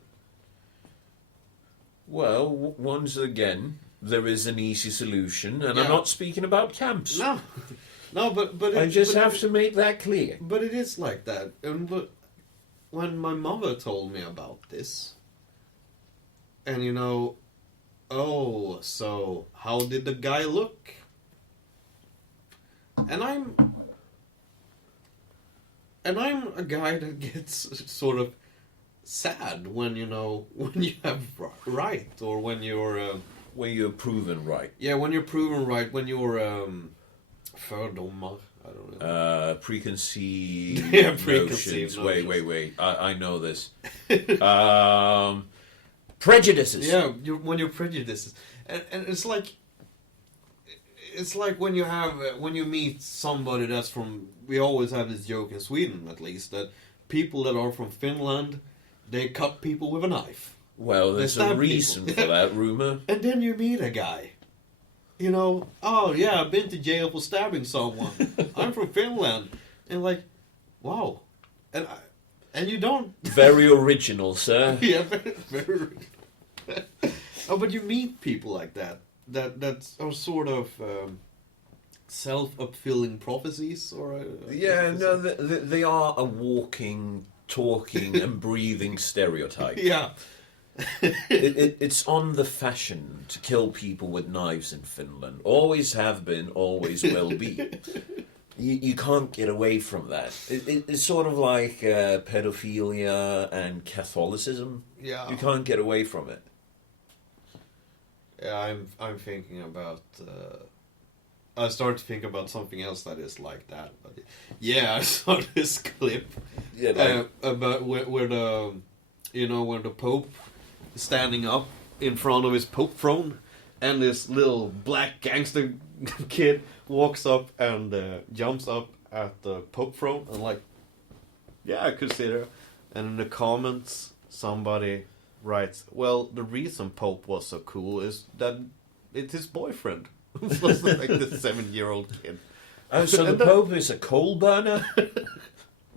Well, once again, there is an easy solution, and Yeah. I'm not speaking about camps. No, no, but I just but have to make that clear. But it is like that. And but when my mother told me about this, and you know, oh, so how did the guy look? And I'm a guy that gets sort of sad when you know when you have right, or when you're When you're proven right. yeah, when you're proven right, when you're fördomar. I don't know. Preconceived Yeah, preconceived notions. notions. Wait. I know this. Prejudices. Yeah, when you're prejudiced, and it's like when you meet somebody that's from. We always have this joke in Sweden, at least, that people that are from Finland, they cut people with a knife. Well, there's They a stab reason people. for that rumor. And then you meet a guy. You know, oh yeah, I've been to jail for stabbing someone. I'm from Finland, and like, wow, and you don't. Very original, sir. Yeah, very. Oh, but you meet people like that. That are sort of self-fulfilling prophecies, or Yeah, no, they are a walking, talking, and breathing stereotype. yeah. It's on the fashion to kill people with knives in Finland. Always have been, always will be. You can't get away from that. It's sort of like pedophilia and Catholicism. Yeah. You can't get away from it. Yeah, I'm thinking about. I started to think about something else that is like that. But yeah, I saw this clip. Yeah, like, about where the, you know, where the Pope is standing up in front of his Pope throne, and this little black gangster kid walks up and jumps up at the Pope throne and like, yeah, I could sit there. And in the comments, somebody writes, well, the reason Pope was so cool is that it's his boyfriend. It was like the 7-year-old kid. oh, so the Pope is a coal burner?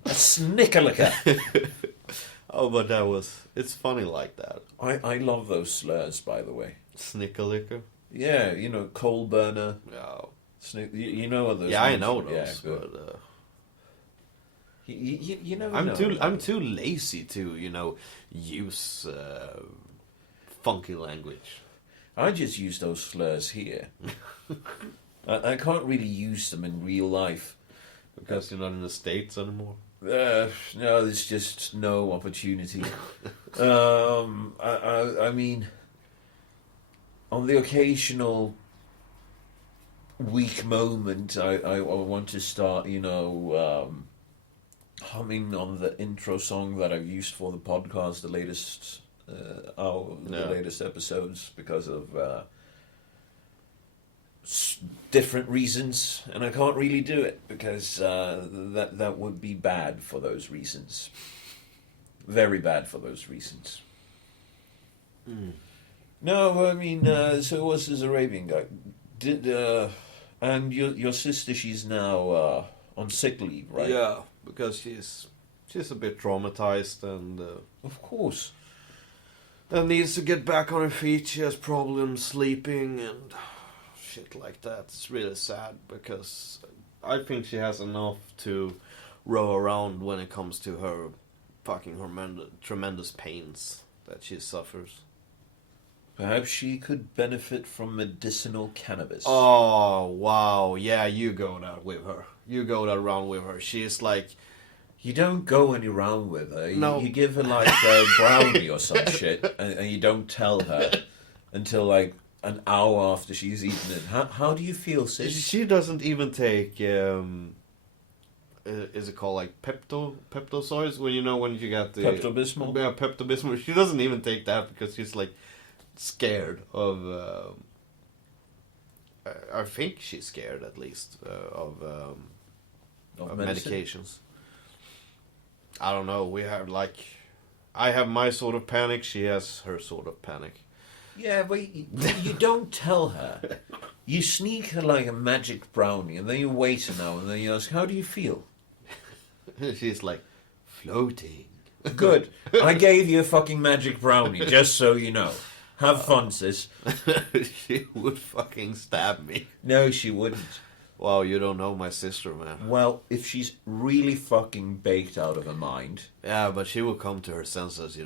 A snickerlicker. Oh, but it's funny like that. I love those slurs, by the way. Snickerlicker? Yeah, you know, coal burner. No. You know what those Yeah, I means? know those, Yeah, good. but You never know. I'm too lazy to, you know, use funky language. I just use those slurs here. I can't really use them in real life. Because you're not in the States anymore. No, there's just no opportunity. I mean, on the occasional weak moment, I want to start, humming on the intro song that I've used for the podcast, the latest the latest episodes, because of different reasons, and I can't really do it because that would be bad for those reasons. Very bad for those reasons. No, I mean, so it was this Arabian guy. And your sister, she's now on sick leave, right? Yeah, because she's a bit traumatized and of course, and needs to get back on her feet. She has problems sleeping and shit like that. It's really sad because I think she has enough to row around when it comes to her fucking tremendous pains that she suffers. Perhaps she could benefit from medicinal cannabis. Oh, wow. Yeah, you go that with her. You go that around with her. She's like... You don't go any round with her. No. You give her like a brownie or some shit, and you don't tell her until like an hour after she's eaten it. How do you feel, sis? She doesn't even take... is it called like Peptosoids? When when you get the... Pepto-Bismol? Yeah, Pepto-Bismol. She doesn't even take that because she's like scared of... I think she's scared at least of medications. I don't know. We have like... I have my sort of panic. She has her sort of panic. Yeah, but you don't tell her. You sneak her like a magic brownie, and then you wait an hour, and then you ask, how do you feel? She's like, floating. Good. I gave you a fucking magic brownie, just so you know. Have fun, sis. She would fucking stab me. No, she wouldn't. Wow, you don't know my sister, man. Well, if she's really fucking baked out of her mind... Yeah, but she will come to her senses,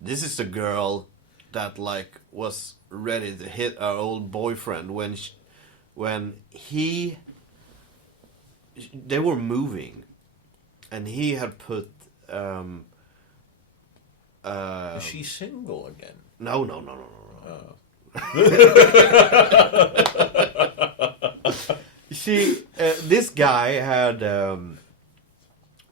This is the girl that, like, was ready to hit our old boyfriend when they were moving, and he had put, Is she single again? No. Oh. This guy had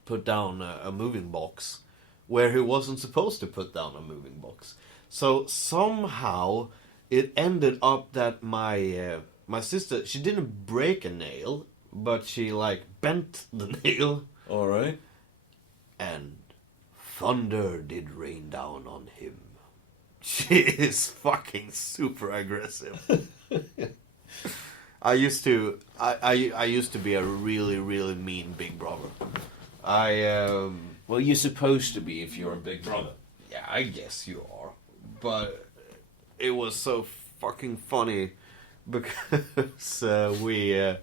put down a moving box where he wasn't supposed to put down a moving box. So somehow it ended up that my sister, she didn't break a nail, but she like bent the nail. All right. And thunder did rain down on him. She is fucking super aggressive. I used to be a really, really mean big brother. Well, you're supposed to be if you're a big brother. Yeah, I guess you are. But it was so fucking funny because we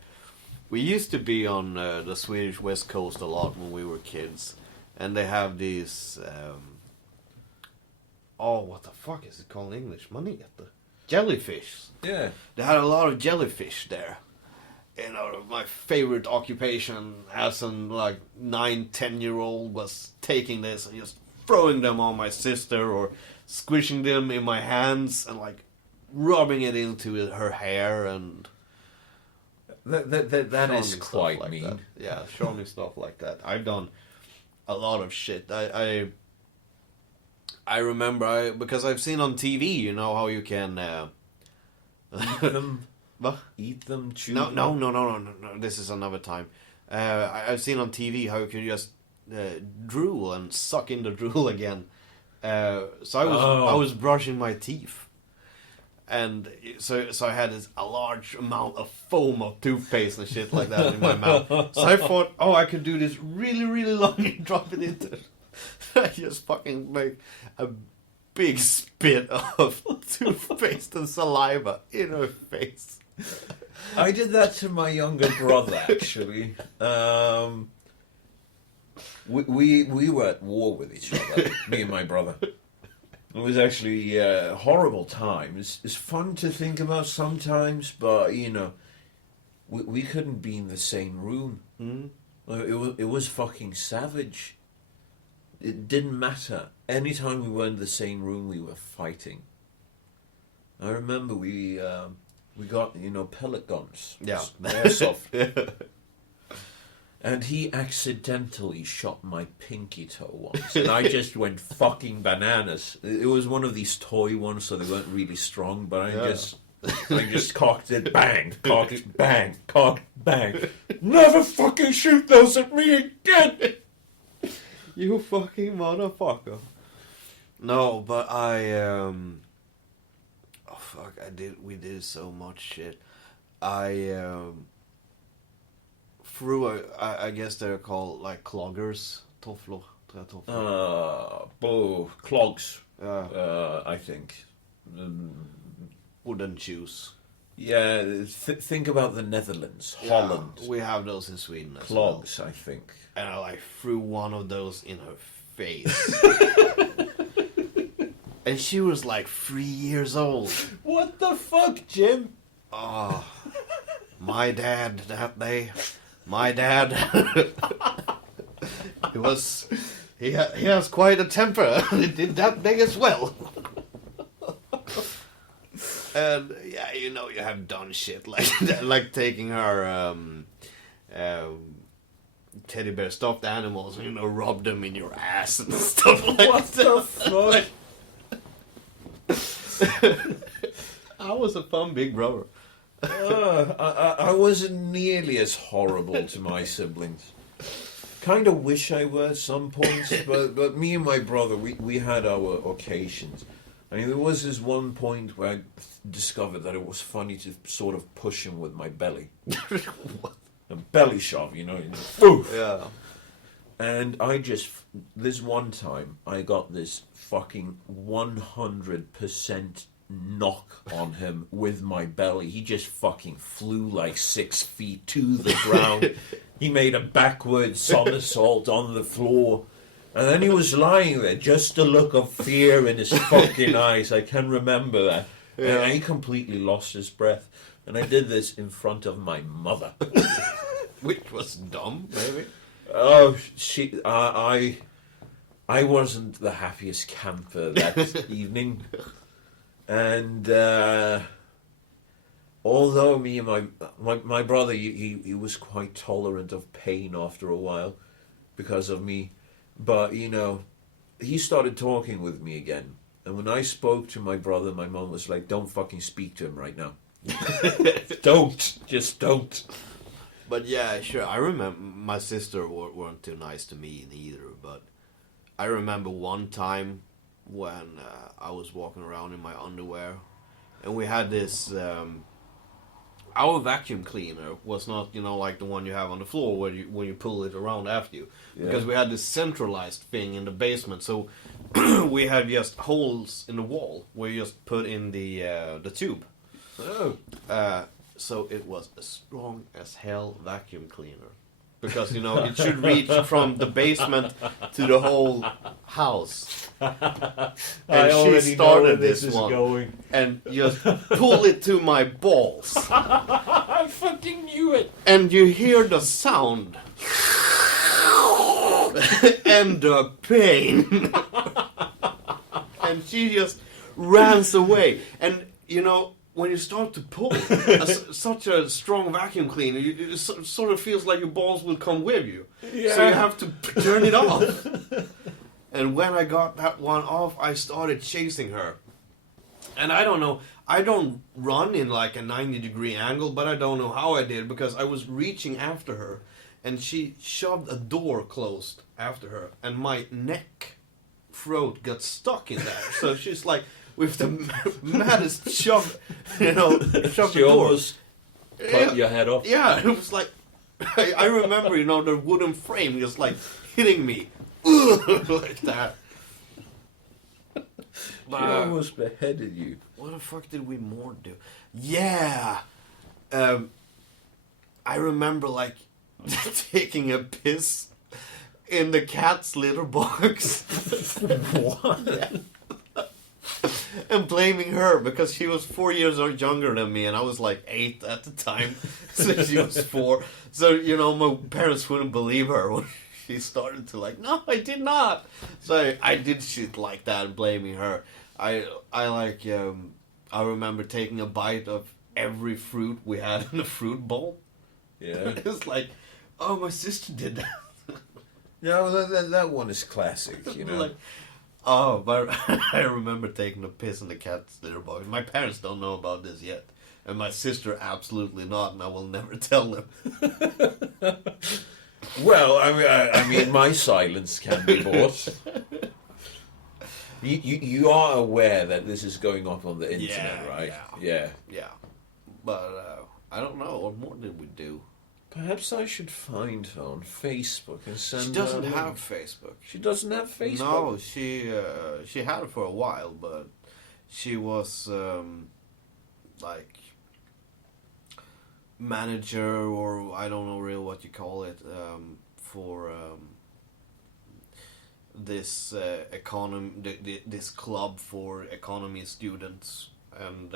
used to be on the Swedish West Coast a lot when we were kids, and they have these what the fuck is it called in English? Maneter. Jellyfish. Yeah. They had a lot of jellyfish there. My favorite occupation as an 9-10-year-old was taking this and just throwing them on my sister or squishing them in my hands and like rubbing it into her hair and that is quite like mean. That. Yeah, showing stuff like that. I've done a lot of shit. I remember because I've seen on TV, how you can eat them. What? Eat them, chew No, them. no. This is another time. I've seen on TV how you can just drool and suck in the drool again. So I was brushing my teeth, and so I had a large amount of foam of toothpaste and shit like that in my mouth. So I thought, I could do this really, really long and drop it into. I just fucking make a big spit of toothpaste and saliva in her face. I did that to my younger brother, actually. We were at war with each other, me and my brother. It was actually a horrible time. It's fun to think about sometimes, but, we couldn't be in the same room. Mm. It was fucking savage. It didn't matter. Anytime we were in the same room, we were fighting. I remember we We got, pellet guns. Yeah. Airsoft. And he accidentally shot my pinky toe once. And I just went fucking bananas. It was one of these toy ones, so they weren't really strong, but I just cocked it, bang, cocked, bang, cocked, bang. Never fucking shoot those at me again! You fucking motherfucker. No, but oh fuck, we did so much shit. I guess they're called like cloggers. Tofflor. Clogs. Yeah. I think. Wooden shoes. Yeah, think about the Netherlands, Holland. We have those in Sweden as Clogs, well. I think. And I like threw one of those in her face. And she was like 3 years old. What the fuck, Jim? Oh, my dad that day. My dad. He has quite a temper. He did that day as well. And yeah, you have done shit like that, like taking her teddy bear stuffed animals and rub them in your ass and stuff like What that. the fuck? I was a fun big brother. I wasn't nearly as horrible to my siblings. Kind of wish I were at some points, but me and my brother, we had our occasions. I mean, there was this one point where I discovered that it was funny to sort of push him with my belly. What? A belly shove, Oof. Yeah. And this one time, I got this fucking 100% knock on him with my belly. He just fucking flew like 6 feet to the ground. He made a backward somersault on the floor. And then he was lying there, just a look of fear in his fucking eyes. I can remember that. Yeah. And he completely lost his breath. And I did this in front of my mother. Which was dumb, maybe. Oh, I wasn't the happiest camper that evening. And although me and my brother, he was quite tolerant of pain after a while because of me. But, he started talking with me again. And when I spoke to my brother, my mom was like, don't fucking speak to him right now. Don't. Just don't. But yeah, sure. I remember my sister weren't too nice to me either. But I remember one time when I was walking around in my underwear. And we had this... our vacuum cleaner was not, like the one you have on the floor when you pull it around after you. Yeah. Because we had this centralized thing in the basement. So we had just holes in the wall where you just put in the tube. Oh. So it was a strong as hell vacuum cleaner. Because, it should reach from the basement to the whole house. And she started this one. Going. And just pull it to my balls. I fucking knew it. And you hear the sound. And the pain. And she just runs away. And, when you start to pull such a strong vacuum cleaner, it sort of feels like your balls will come with you. Yeah. So you have to turn it off. And when I got that one off, I started chasing her. And I don't know, I don't run in like a 90-degree angle, but I don't know how I did, because I was reaching after her, and she shoved a door closed after her, and my throat got stuck in that. So she's like... with the maddest shove, shove she the door. Almost cut your head off. Yeah, it was like, I remember, the wooden frame just like hitting me like that. She almost beheaded you. What the fuck did we more do? Yeah, I remember like taking a piss in the cat's litter box. What? Yeah. And blaming her because she was 4 years younger than me, and I was like 8 at the time, so she was 4. So my parents wouldn't believe her when she started to like, no, I did not. So I did shit like that, blaming her. I remember taking a bite of every fruit we had in the fruit bowl. Yeah. It's like, oh, my sister did that. No, that one is classic, you know. Like, oh, but I remember taking a piss in the cat's litter box. My parents don't know about this yet. And my sister absolutely not, and I will never tell them. Well, I mean, my silence can be bought. You are aware that this is going up on the internet, right? Yeah. But I don't know. What more did we do? Perhaps I should find her on Facebook and send her. She doesn't a have link. Facebook. She doesn't have Facebook? No, she had it for a while, but she was like manager, or I don't know really what you call it, for this this club for economy students, and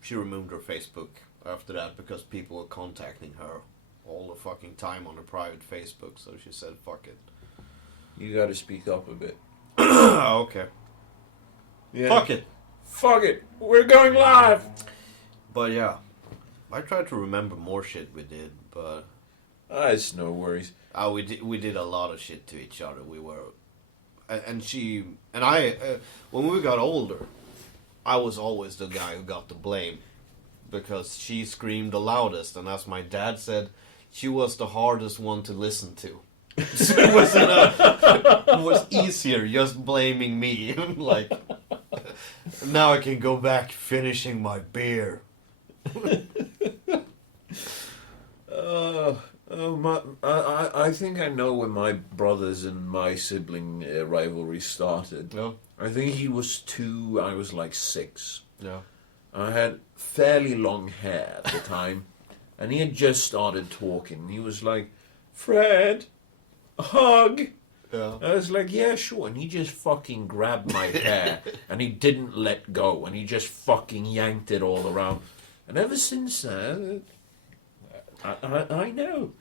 she removed her Facebook after that because people were contacting her all the fucking time on her private Facebook, so she said fuck it. You gotta speak up a bit. Okay. Yeah. Fuck it. Fuck it. We're going live. But yeah, I tried to remember more shit we did, but It's no worries. we did a lot of shit to each other. We were, and she and I, when we got older, I was always the guy who got the blame because she screamed the loudest, and as my dad said, she was the hardest one to listen to. So it was easier just blaming me. Like, now I can go back finishing my beer. I think I know when my brothers and my sibling rivalry started. No? I think he was 2, I was like 6. No. I had fairly long hair at the time, and he had just started talking. He was like, Fred, a hug. Yeah. I was like, yeah, sure. And he just fucking grabbed my hair, and he didn't let go, and he just fucking yanked it all around. And ever since then, I know.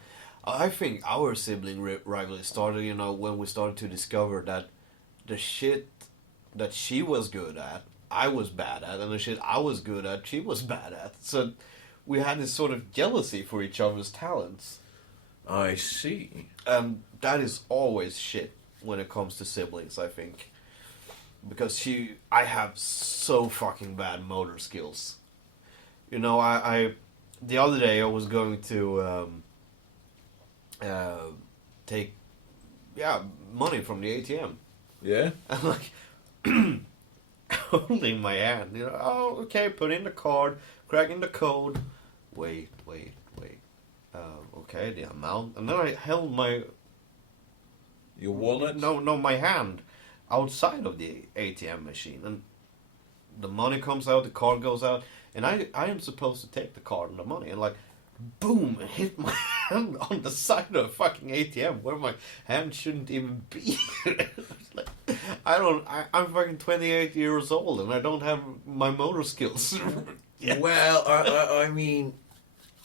I think our sibling rivalry started, when we started to discover that the shit that she was good at, I was bad at, and the shit I was good at, she was bad at. So we had this sort of jealousy for each other's talents. I see. And that is always shit when it comes to siblings, I think. Because I have so fucking bad motor skills. I the other day I was going to take money from the ATM. Yeah? And like holding my hand, oh, okay, put in the card, cracking the code. Wait. Okay, the amount. And then I held Your wallet? No, my hand outside of the ATM machine. And the money comes out, the card goes out, and I am supposed to take the card and the money. And like, boom, it hit my hand on the side of the fucking ATM where my hand shouldn't even be. Like, I'm fucking 28 years old and I don't have my motor skills. Yeah. Well, I mean,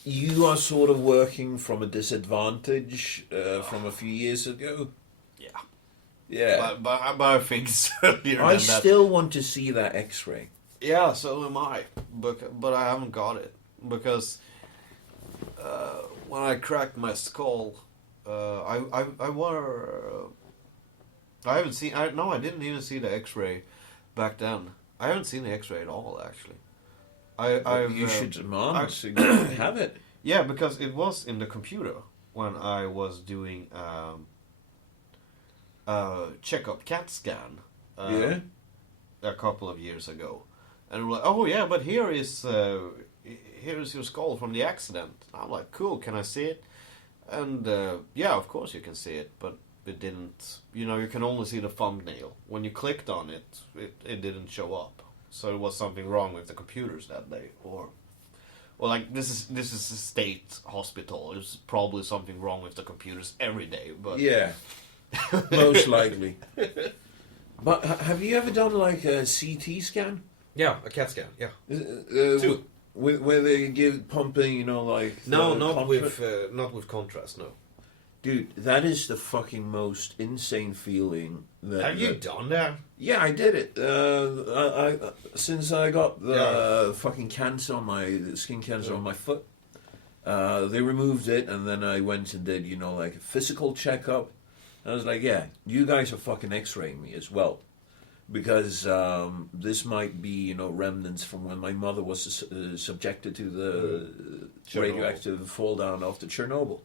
you are sort of working from a disadvantage from a few years ago. Yeah. Yeah. But I think it's earlier I than that. still want to see that X-ray. Yeah, so am I. But I haven't got it. Because when I cracked my skull, I haven't seen... I didn't even see the X-ray back then. I haven't seen the X-ray at all, actually. You should demand to have it. Yeah, because it was in the computer when I was doing checkup CAT scan a couple of years ago. And we're like, oh yeah, but here is your skull from the accident. I'm like, cool, can I see it? And yeah, of course you can see it, but it didn't, you can only see the thumbnail. When you clicked on it, it didn't show up. So there was something wrong with the computers that day, or like this is a state hospital. There's probably something wrong with the computers every day, but yeah, most likely. But have you ever done like a CT scan? Yeah, a CAT scan. Yeah, Two. Where they give pumping, like no, not with contrast. No. Dude, that is the fucking most insane feeling. Have you done that? Yeah, I did it. Since I got the fucking cancer on the skin cancer on my foot, they removed it, and then I went and did, like a physical checkup. I was like, yeah, you guys are fucking X-raying me as well, because this might be, remnants from when my mother was subjected to the radioactive fall down after Chernobyl.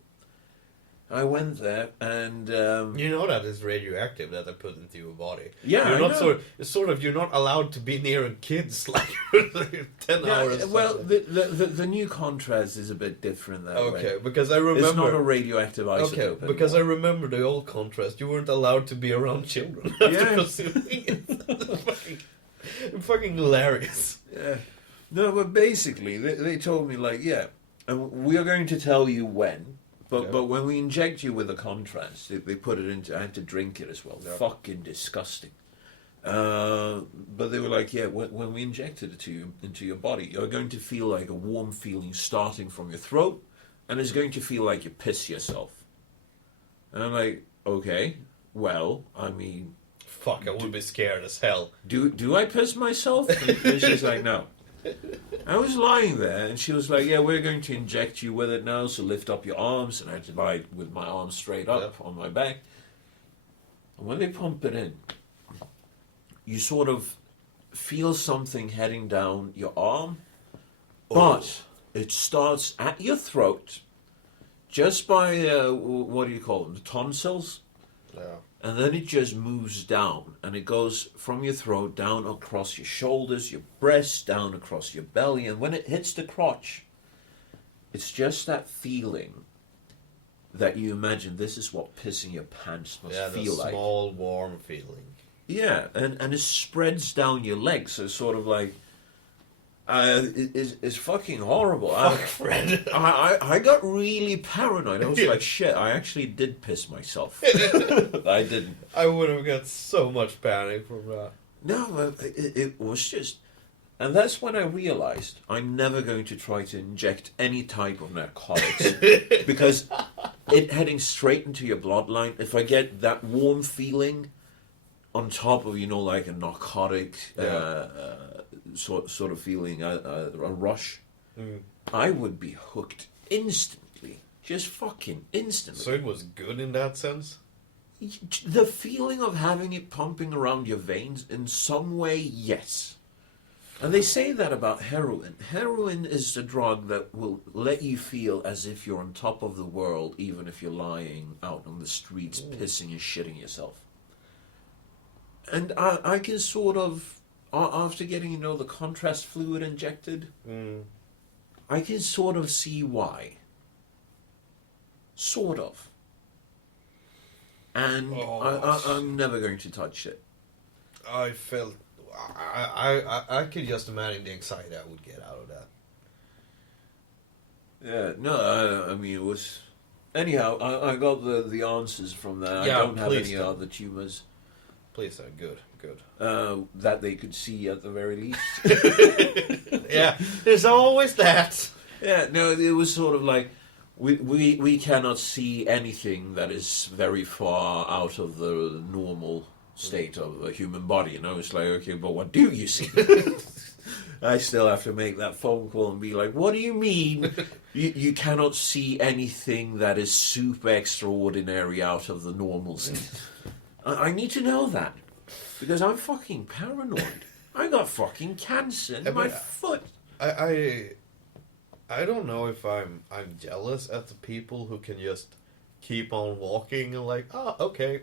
I went there, and you know that it's radioactive that they put into your body. Yeah, you're I not know. sort of you're not allowed to be near kids like 10 hours. Well, the new contrast is a bit different that way. Okay, because I remember It's not a radioactive isotope. Okay, because I remember the old contrast. You weren't allowed to be around children after consuming it. Fucking hilarious. Yeah. No, but basically, they told me, like, yeah, and we are going to tell you when. But when we inject you with a contrast, they put it into. I had to drink it as well. Yeah. Fucking disgusting. But they were like, yeah, when we injected it into your body, you're going to feel like a warm feeling starting from your throat, and it's going to feel like you piss yourself. And I'm like, okay, well, I mean, fuck, I would be scared as hell. Do I piss myself? And she's like, no. I was lying there, and she was like, yeah, we're going to inject you with it now, so lift up your arms. And I had to lie with my arms straight up on my back. And when they pump it in, you sort of feel something heading down your arm, but it starts at your throat, just by, what do you call them, the tonsils? Yeah. And then it just moves down, and it goes from your throat down across your shoulders, your breasts, down across your belly, and when it hits the crotch, it's just that feeling that you imagine this is what pissing your pants must feel like. Yeah, small, warm feeling. Yeah, and it spreads down your legs, so it's sort of like, it's fucking horrible. Fuck, Fred. I got really paranoid. I was like, shit, I actually did piss myself. I didn't. I would have got so much panic from that. No, it was just... And that's when I realized I'm never going to try to inject any type of narcotics. Because it heading straight into your bloodline, if I get that warm feeling on top of, like a narcotic... sort of feeling, a rush, I would be hooked instantly. Just fucking instantly. So it was good in that sense? The feeling of having it pumping around your veins in some way, yes. And they say that about heroin. Heroin is a drug that will let you feel as if you're on top of the world, even if you're lying out on the streets, pissing and shitting yourself. And I can sort of... After getting, the contrast fluid injected, I can sort of see why. Sort of. And I'm never going to touch it. I felt... I could just imagine the anxiety I would get out of that. Yeah, no, I mean, it was... Anyhow, I got the answers from that. Yeah, I don't have any other tumours. Please, good. That they could see at the very least. Yeah, there's always that. Yeah, no, it was sort of like we cannot see anything that is very far out of the normal state of a human body. It's like, okay, but what do you see? I still have to make that phone call and be like, what do you mean you cannot see anything that is super extraordinary out of the normal state? I need to know that. Because I'm fucking paranoid. I got fucking cancer in my foot. I don't know if I'm jealous at the people who can just keep on walking and like, okay.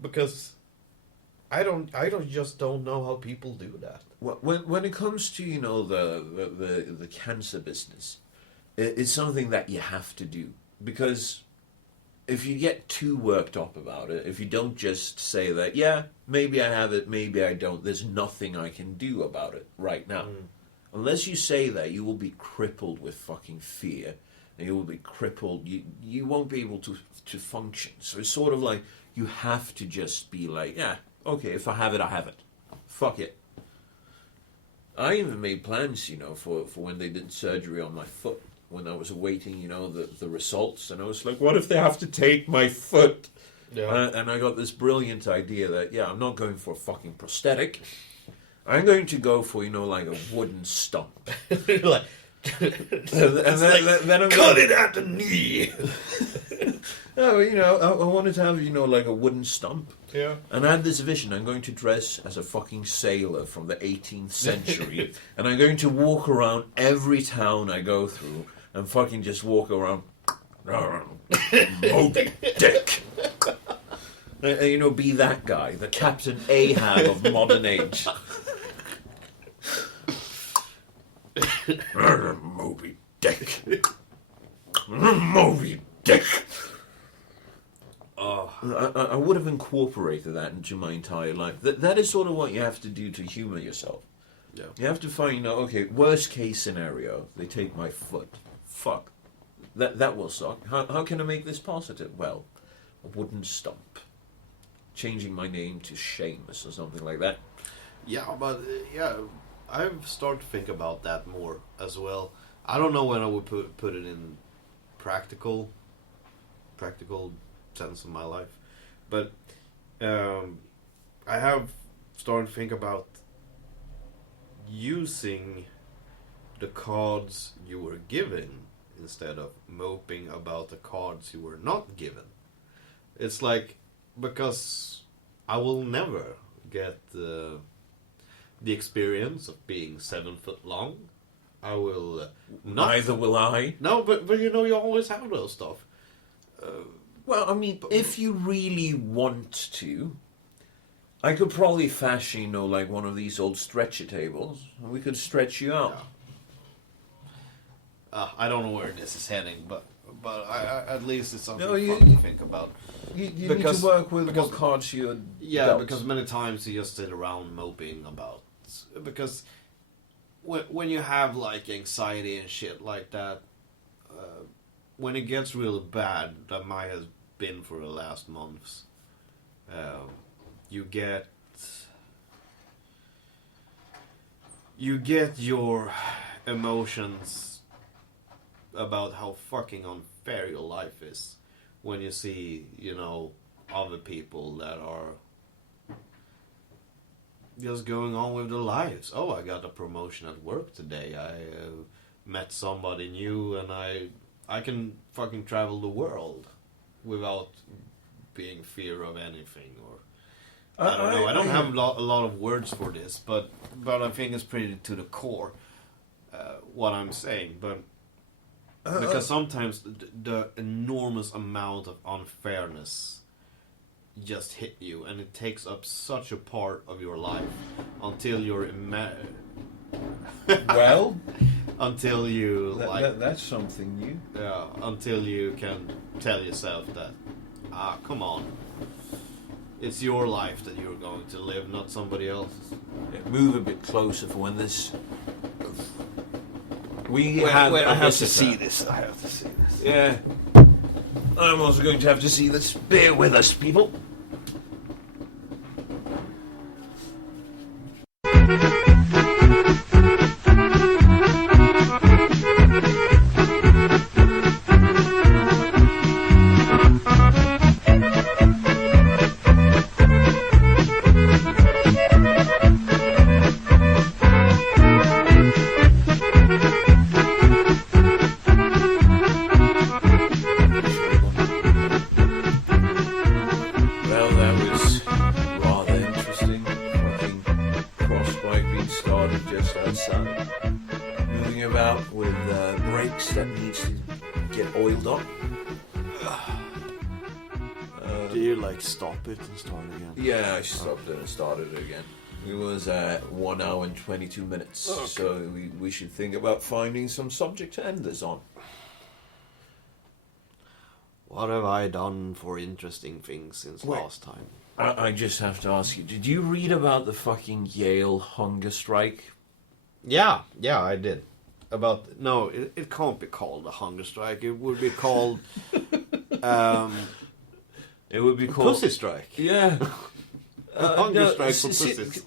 Because I just don't know how people do that. When it comes to the cancer business, it's something that you have to do, because if you get too worked up about it, if you don't just say that, yeah, maybe I have it, maybe I don't, there's nothing I can do about it right now. Unless you say that, you will be crippled with fucking fear, and you will be crippled, you won't be able to function. So it's sort of like, you have to just be like, yeah, okay, if I have it, I have it. Fuck it. I even made plans, for when they did surgery on my foot. when I was awaiting, the results, and I was like, what if they have to take my foot? Yeah. And I got this brilliant idea that, I'm not going for a fucking prosthetic. I'm going to go for, like a wooden stump. Like, then I'm cut it at the knee. No, I wanted to have, like a wooden stump. Yeah. And I had this vision. I'm going to dress as a fucking sailor from the 18th century. And I'm going to walk around every town I go through and fucking just walk around. Moby Dick. Be that guy, the Captain Ahab of modern age. Moby Dick. Moby Dick. I would have incorporated that into my entire life. That is sort of what you have to do to humor yourself. Yeah. You have to find, okay, worst case scenario, they take my foot. Fuck. That will suck. How can I make this positive? Well, a wooden stump. Changing my name to Seamus or something like that. Yeah, but I've started to think about that more as well. I don't know when I would put it in practical sense of my life, but I have started to think about using the cards you were given instead of moping about the cards you were not given. It's like, because I will never get the experience of being 7 foot long. I will not. Neither will I. No, but you always have those stuff. Well, I mean, if you really want to, I could probably fashion, like one of these old stretcher tables, and we could stretch you out. Yeah. I don't know where this is heading, but I, at least it's something No, fun to think about. You need to work with what cards you're dealt. Because many times you just sit around moping about. Because when you have like anxiety and shit like that, when it gets really bad, that might have been for the last months, you get your emotions about how fucking unfair your life is when you see, other people that are just going on with their lives. Oh, I got a promotion at work today. I met somebody new, and I can fucking travel the world without being fear of anything. Or I don't know. I don't have a lot of words for this, but I think it's pretty to the core what I'm saying. But because sometimes the enormous amount of unfairness just hit you, and it takes up such a part of your life until you're Well, until you that's something new. Yeah, until you can tell yourself that, come on, it's your life that you're going to live, not somebody else's. Yeah, move a bit closer for when this. I have to see this. I have to see this. Yeah. I'm also going to have to see this. Bear with us, people. Stop it and start again. Yeah, I stopped it and started it again. It was 1 hour and 22 minutes, okay. So we should think about finding some subject to end this on. What have I done for interesting things since last time? I just have to ask you, did you read about the fucking Yale hunger strike? Yeah, I did. No, it can't be called a hunger strike. It would be called... It would be called... Pussy strike. Yeah. Hunger strike for pussies.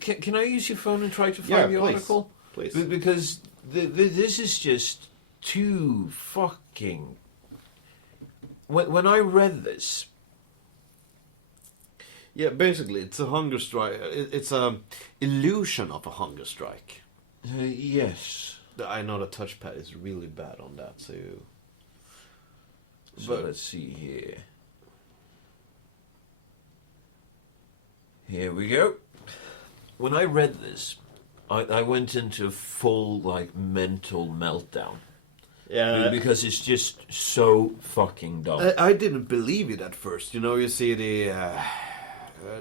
Can I use your phone and try to find the article? Please. Because this is just too fucking... When I read this... Yeah, basically, it's a hunger strike. It's a illusion of a hunger strike. Yes. I know the touchpad is really bad on that, so... So let's see here. Here we go. When I read this, I went into full, like, mental meltdown. Yeah. Because it's just so fucking dumb. I didn't believe it at first. You know, you see the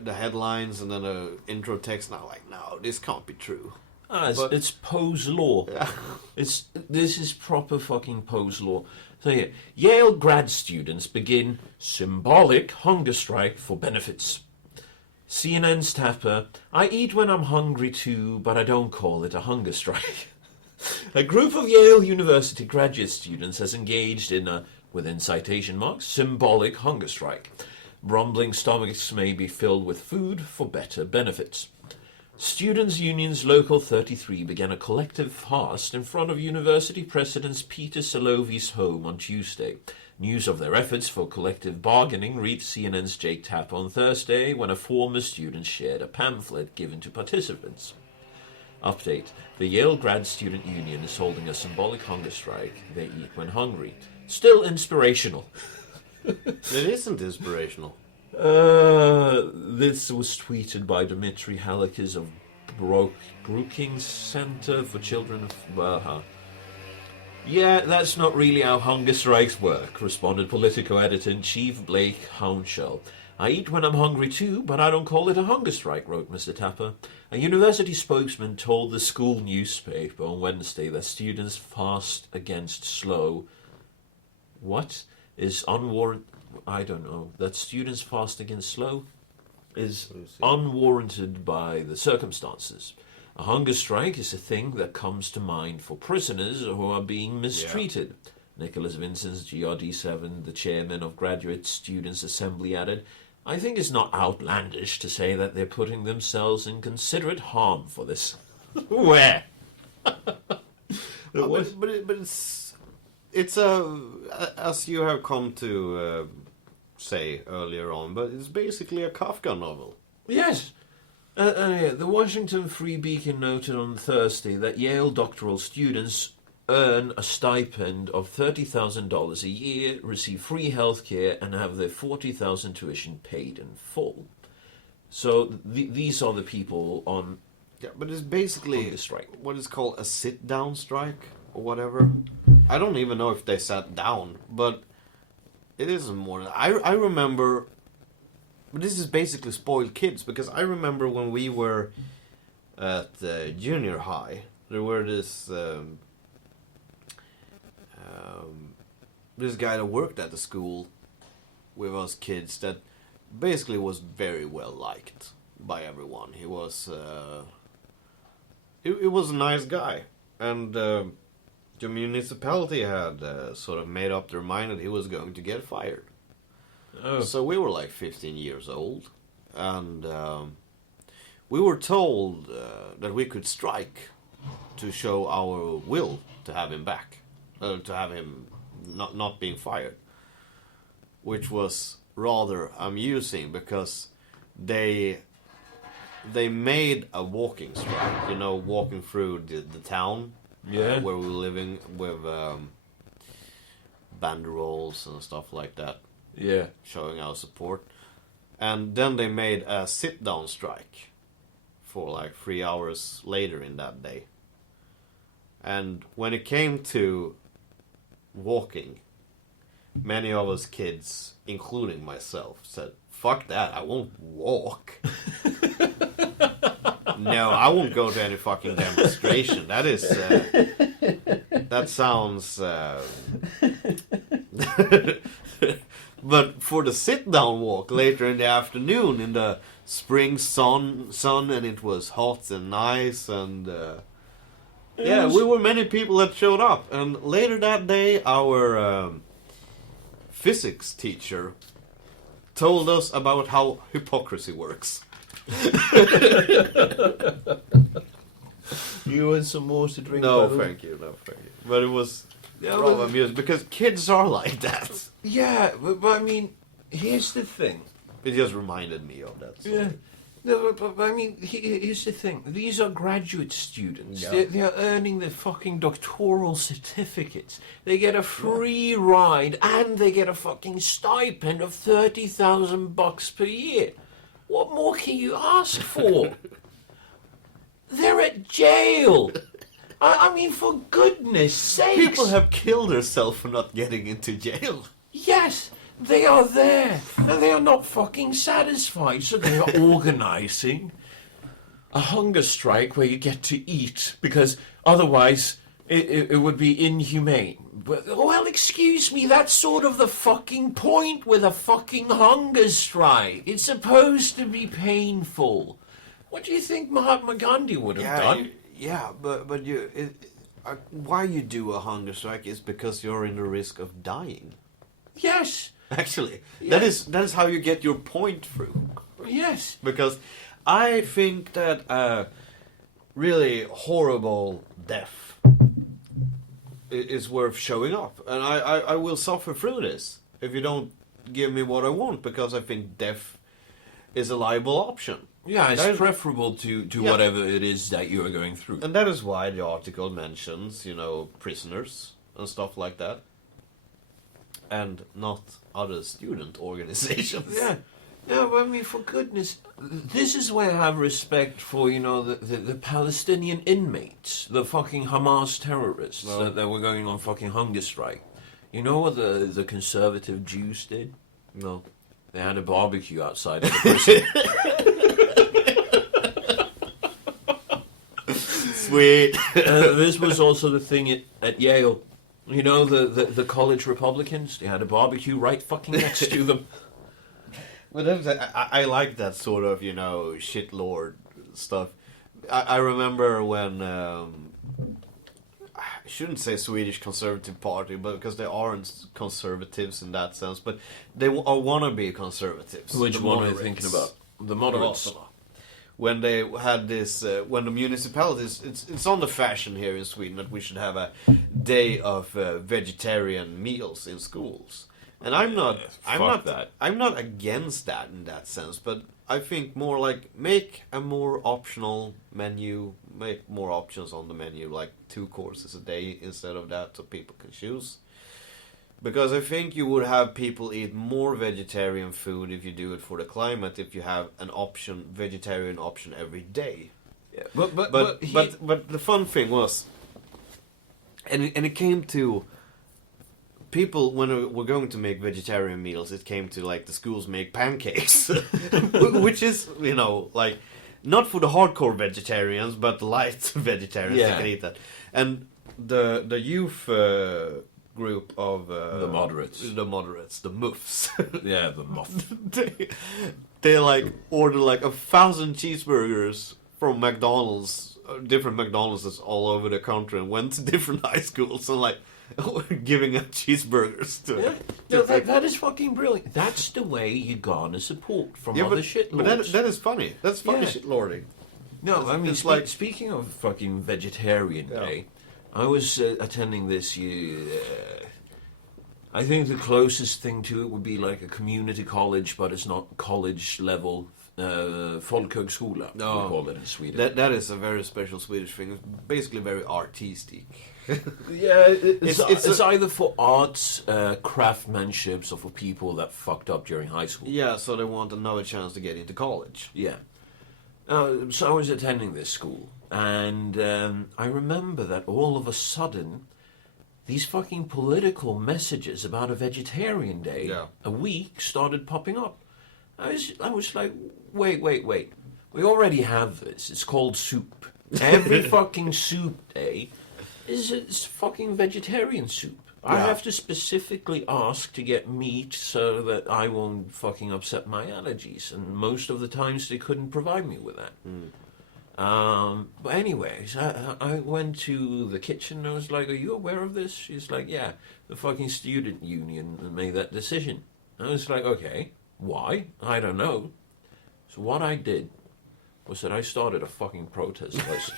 headlines and then the intro text, now like, no, this can't be true. It's Poe's law. Yeah. This is proper fucking Poe's law. So here, Yale grad students begin symbolic hunger strike for benefits. CNN's Tapper, I eat when I'm hungry too, but I don't call it a hunger strike. A group of Yale University graduate students has engaged in a, within citation marks, symbolic hunger strike. Rumbling stomachs may be filled with food for better benefits. Students' Union's Local 33 began a collective fast in front of University President Peter Salovi's home on Tuesday. News of their efforts for collective bargaining reached CNN's Jake Tapper on Thursday when a former student shared a pamphlet given to participants. Update. The Yale Grad Student Union is holding a symbolic hunger strike. They eat when hungry. Still inspirational. It isn't inspirational. This was tweeted by Dmitry Halakis of Brookings Center for Children of... Yeah, that's not really how hunger strikes work, responded Politico editor-in-chief Blake Hounshell. I eat when I'm hungry too, but I don't call it a hunger strike, wrote Mr. Tapper. A university spokesman told the school newspaper on Wednesday that students fast against slow... What? Is unwarranted... I don't know. That students fast against slow is unwarranted by the circumstances. A hunger strike is a thing that comes to mind for prisoners who are being mistreated. Yeah. Nicholas Vincent's GRD7, the chairman of Graduate Students' Assembly, added, I think it's not outlandish to say that they're putting themselves in considerate harm for this. Where? But it's as you have come to say earlier on, but it's basically a Kafka novel. Yes. The Washington Free Beacon noted on Thursday that Yale doctoral students earn a stipend of $30,000 a year, receive free health care, and have their $40,000 tuition paid in full. So these are the people on... Yeah, but it's basically strike. What is called a sit-down strike, or whatever. I don't even know if they sat down, but it isn't more than... I remember... But this is basically spoiled kids, because I remember when we were at junior high, there were this guy that worked at the school with us kids that basically was very well liked by everyone. He was it was a nice guy, and the municipality had sort of made up their mind that he was going to get fired. Oh. So we were like 15 years old, and we were told that we could strike to show our will to have him back, to have him not being fired, which was rather amusing because they made a walking strike, you know, walking through the town where we were living with banderoles and stuff like that. Yeah. Showing our support. And then they made a sit-down strike for like 3 hours later in that day. And when it came to walking, many of us kids, including myself, said, fuck that, I won't walk. No, I won't go to any fucking demonstration. That is... that sounds... But for the sit-down walk later in the afternoon in the spring sun, and it was hot and nice, and we were many people that showed up. And later that day, our physics teacher told us about how hypocrisy works. You want some more to drink? No, thank you. But it was Yeah, rather amusing because kids are like that. Yeah, but I mean, here's the thing. It just reminded me of that. Yeah. No, but I mean, here's the thing. These are graduate students. Yeah. They're earning their fucking doctoral certificates. They get a free ride and they get a fucking stipend of $30,000 per year. What more can you ask for? They're at jail. I mean, for goodness sakes. People have killed themselves for not getting into jail. Yes, they are there, and they are not fucking satisfied, so they are organising a hunger strike where you get to eat, because otherwise it would be inhumane. But, well, excuse me, that's sort of the fucking point with a fucking hunger strike. It's supposed to be painful. What do you think Mahatma Gandhi would have done? But why you do a hunger strike is because you're in the risk of dying. Yes. Actually, Yeah. that is how you get your point through. Yes. Because I think that a really horrible death is worth showing up, and I will suffer through this if you don't give me what I want, because I think death is a liable option. Yeah, it's That is- preferable to Yeah. whatever it is that you are going through. And that is why the article mentions, prisoners and stuff like that. And not other student organizations. Yeah. Yeah, but I mean, for goodness, this is why I have respect for, the Palestinian inmates, the fucking Hamas terrorists that were going on fucking hunger strike. You know what the conservative Jews did? No. They had a barbecue outside of the prison. Sweet. This was also the thing at Yale. You know, the college Republicans, they had a barbecue right fucking next to them. But I like that sort of, shitlord stuff. I remember when, I shouldn't say Swedish Conservative Party, but because they aren't conservatives in that sense, but they are wannabe conservatives. Which the one are you moderates. thinking about? The moderates. When they had this, when the municipalities, it's on the fashion here in Sweden that we should have a day of vegetarian meals in schools, and I'm not against that in that sense, but I think more like make a more optional menu, make more options on the menu, like 2 courses a day instead of that, so people can choose. Because I think you would have people eat more vegetarian food if you do it for the climate, if you have an vegetarian option every day. Yeah. But the fun thing was, and it came to people when we're going to make vegetarian meals. It came to like the schools make pancakes, which is like not for the hardcore vegetarians, but the light vegetarians that can eat that. And the youth group of The moderates, the muffs. Yeah, the muff. they like ordered like 1,000 cheeseburgers from McDonald's, different McDonald's all over the country, and went to different high schools and like giving out cheeseburgers to. Yeah. No, that is fucking brilliant. That's the way you garner support from other shitlords. But that is funny. That's funny shitlording. No, I mean, it's like speaking of fucking vegetarian day, I was attending this year. I think the closest thing to it would be like a community college, but it's not college level. Folkhögskola, we call it in Sweden. that is a very special Swedish thing. It's basically very artistic. Yeah, it's either for arts, craftsmanships, or for people that fucked up during high school. Yeah, so they want another chance to get into college. Yeah. So I was attending this school, and I remember that all of a sudden, these fucking political messages about a vegetarian day a week started popping up. I was like, wait. We already have this. It's called soup. Every fucking soup day is fucking vegetarian soup. I have to specifically ask to get meat so that I won't fucking upset my allergies. And most of the times they couldn't provide me with that. But anyways, I went to the kitchen and I was like, are you aware of this? She's like, yeah, the fucking student union made that decision. I was like, okay, why? I don't know. So what I did was that I started a fucking protest list.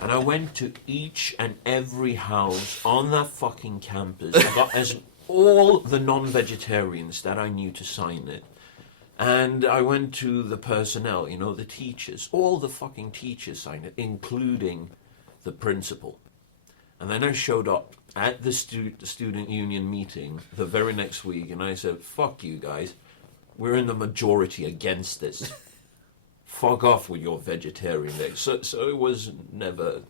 And I went to each and every house on that fucking campus. I got all the non-vegetarians that I knew to sign it. And I went to the personnel, you know, the teachers. All the fucking teachers signed it, including the principal. And then I showed up at the student union meeting the very next week, and I said, fuck you guys. We're in the majority against this. Fuck off with your vegetarian day. So it was never,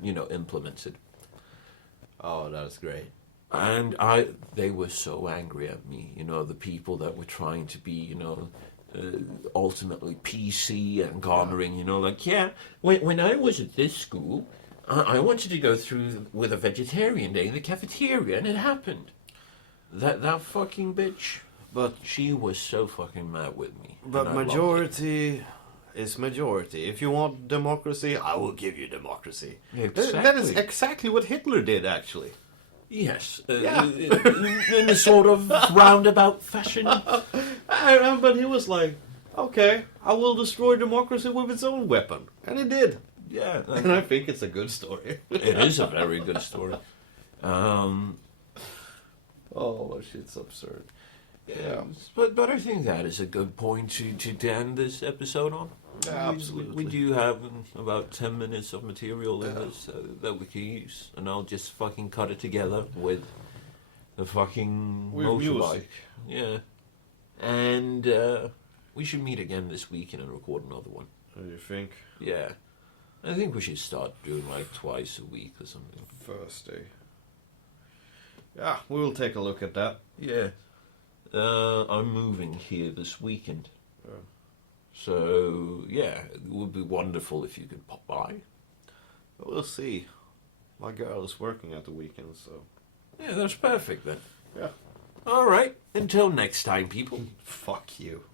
you know, implemented. Oh, that's great. And they were so angry at me, you know, the people that were trying to be, you know, ultimately PC and garnering, you know, like, yeah, when I was at this school, I wanted to go through with a vegetarian day in the cafeteria, and it happened. That fucking bitch. But she was so fucking mad with me. But majority is majority. If you want democracy, I will give you democracy. Exactly. That is exactly what Hitler did, actually. Yes, Yeah. in a sort of roundabout fashion. But he was like, okay, I will destroy democracy with its own weapon. And he did. Yeah. And I think it's a good story. It is a very good story. Oh, shit's absurd. Yeah. But I think that is a good point to end this episode on. Yeah, absolutely. We do have about 10 minutes of material in this that we can use, and I'll just fucking cut it together with the fucking with motorbike. music. Yeah. And we should meet again this weekend and record another one. What do you think? Yeah. I think we should start doing like twice a week or something. Thursday. Yeah, we will take a look at that. Yeah. I'm moving here this weekend. Oh. So, yeah, it would be wonderful if you could pop by. We'll see. My girl is working at the weekend, so... Yeah, that's perfect then. Yeah. All right. Until next time, people. Fuck you.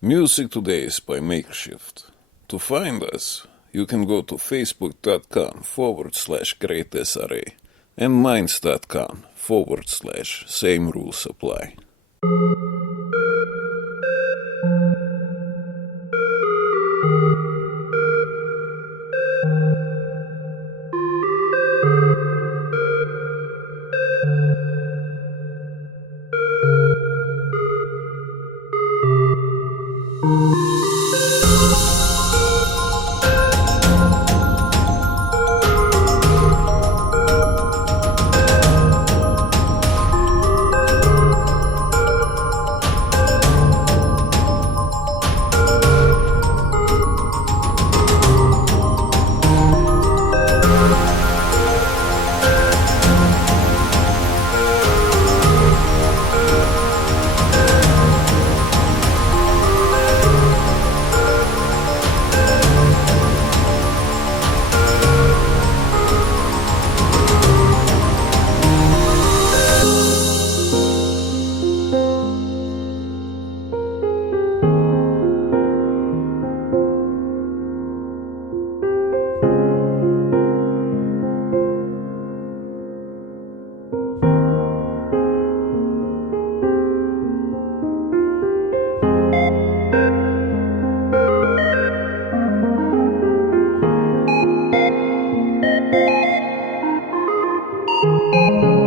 Music today is by Makeshift. To find us, you can go to facebook.com/greatsra and minds.com/same rules apply. Thank you.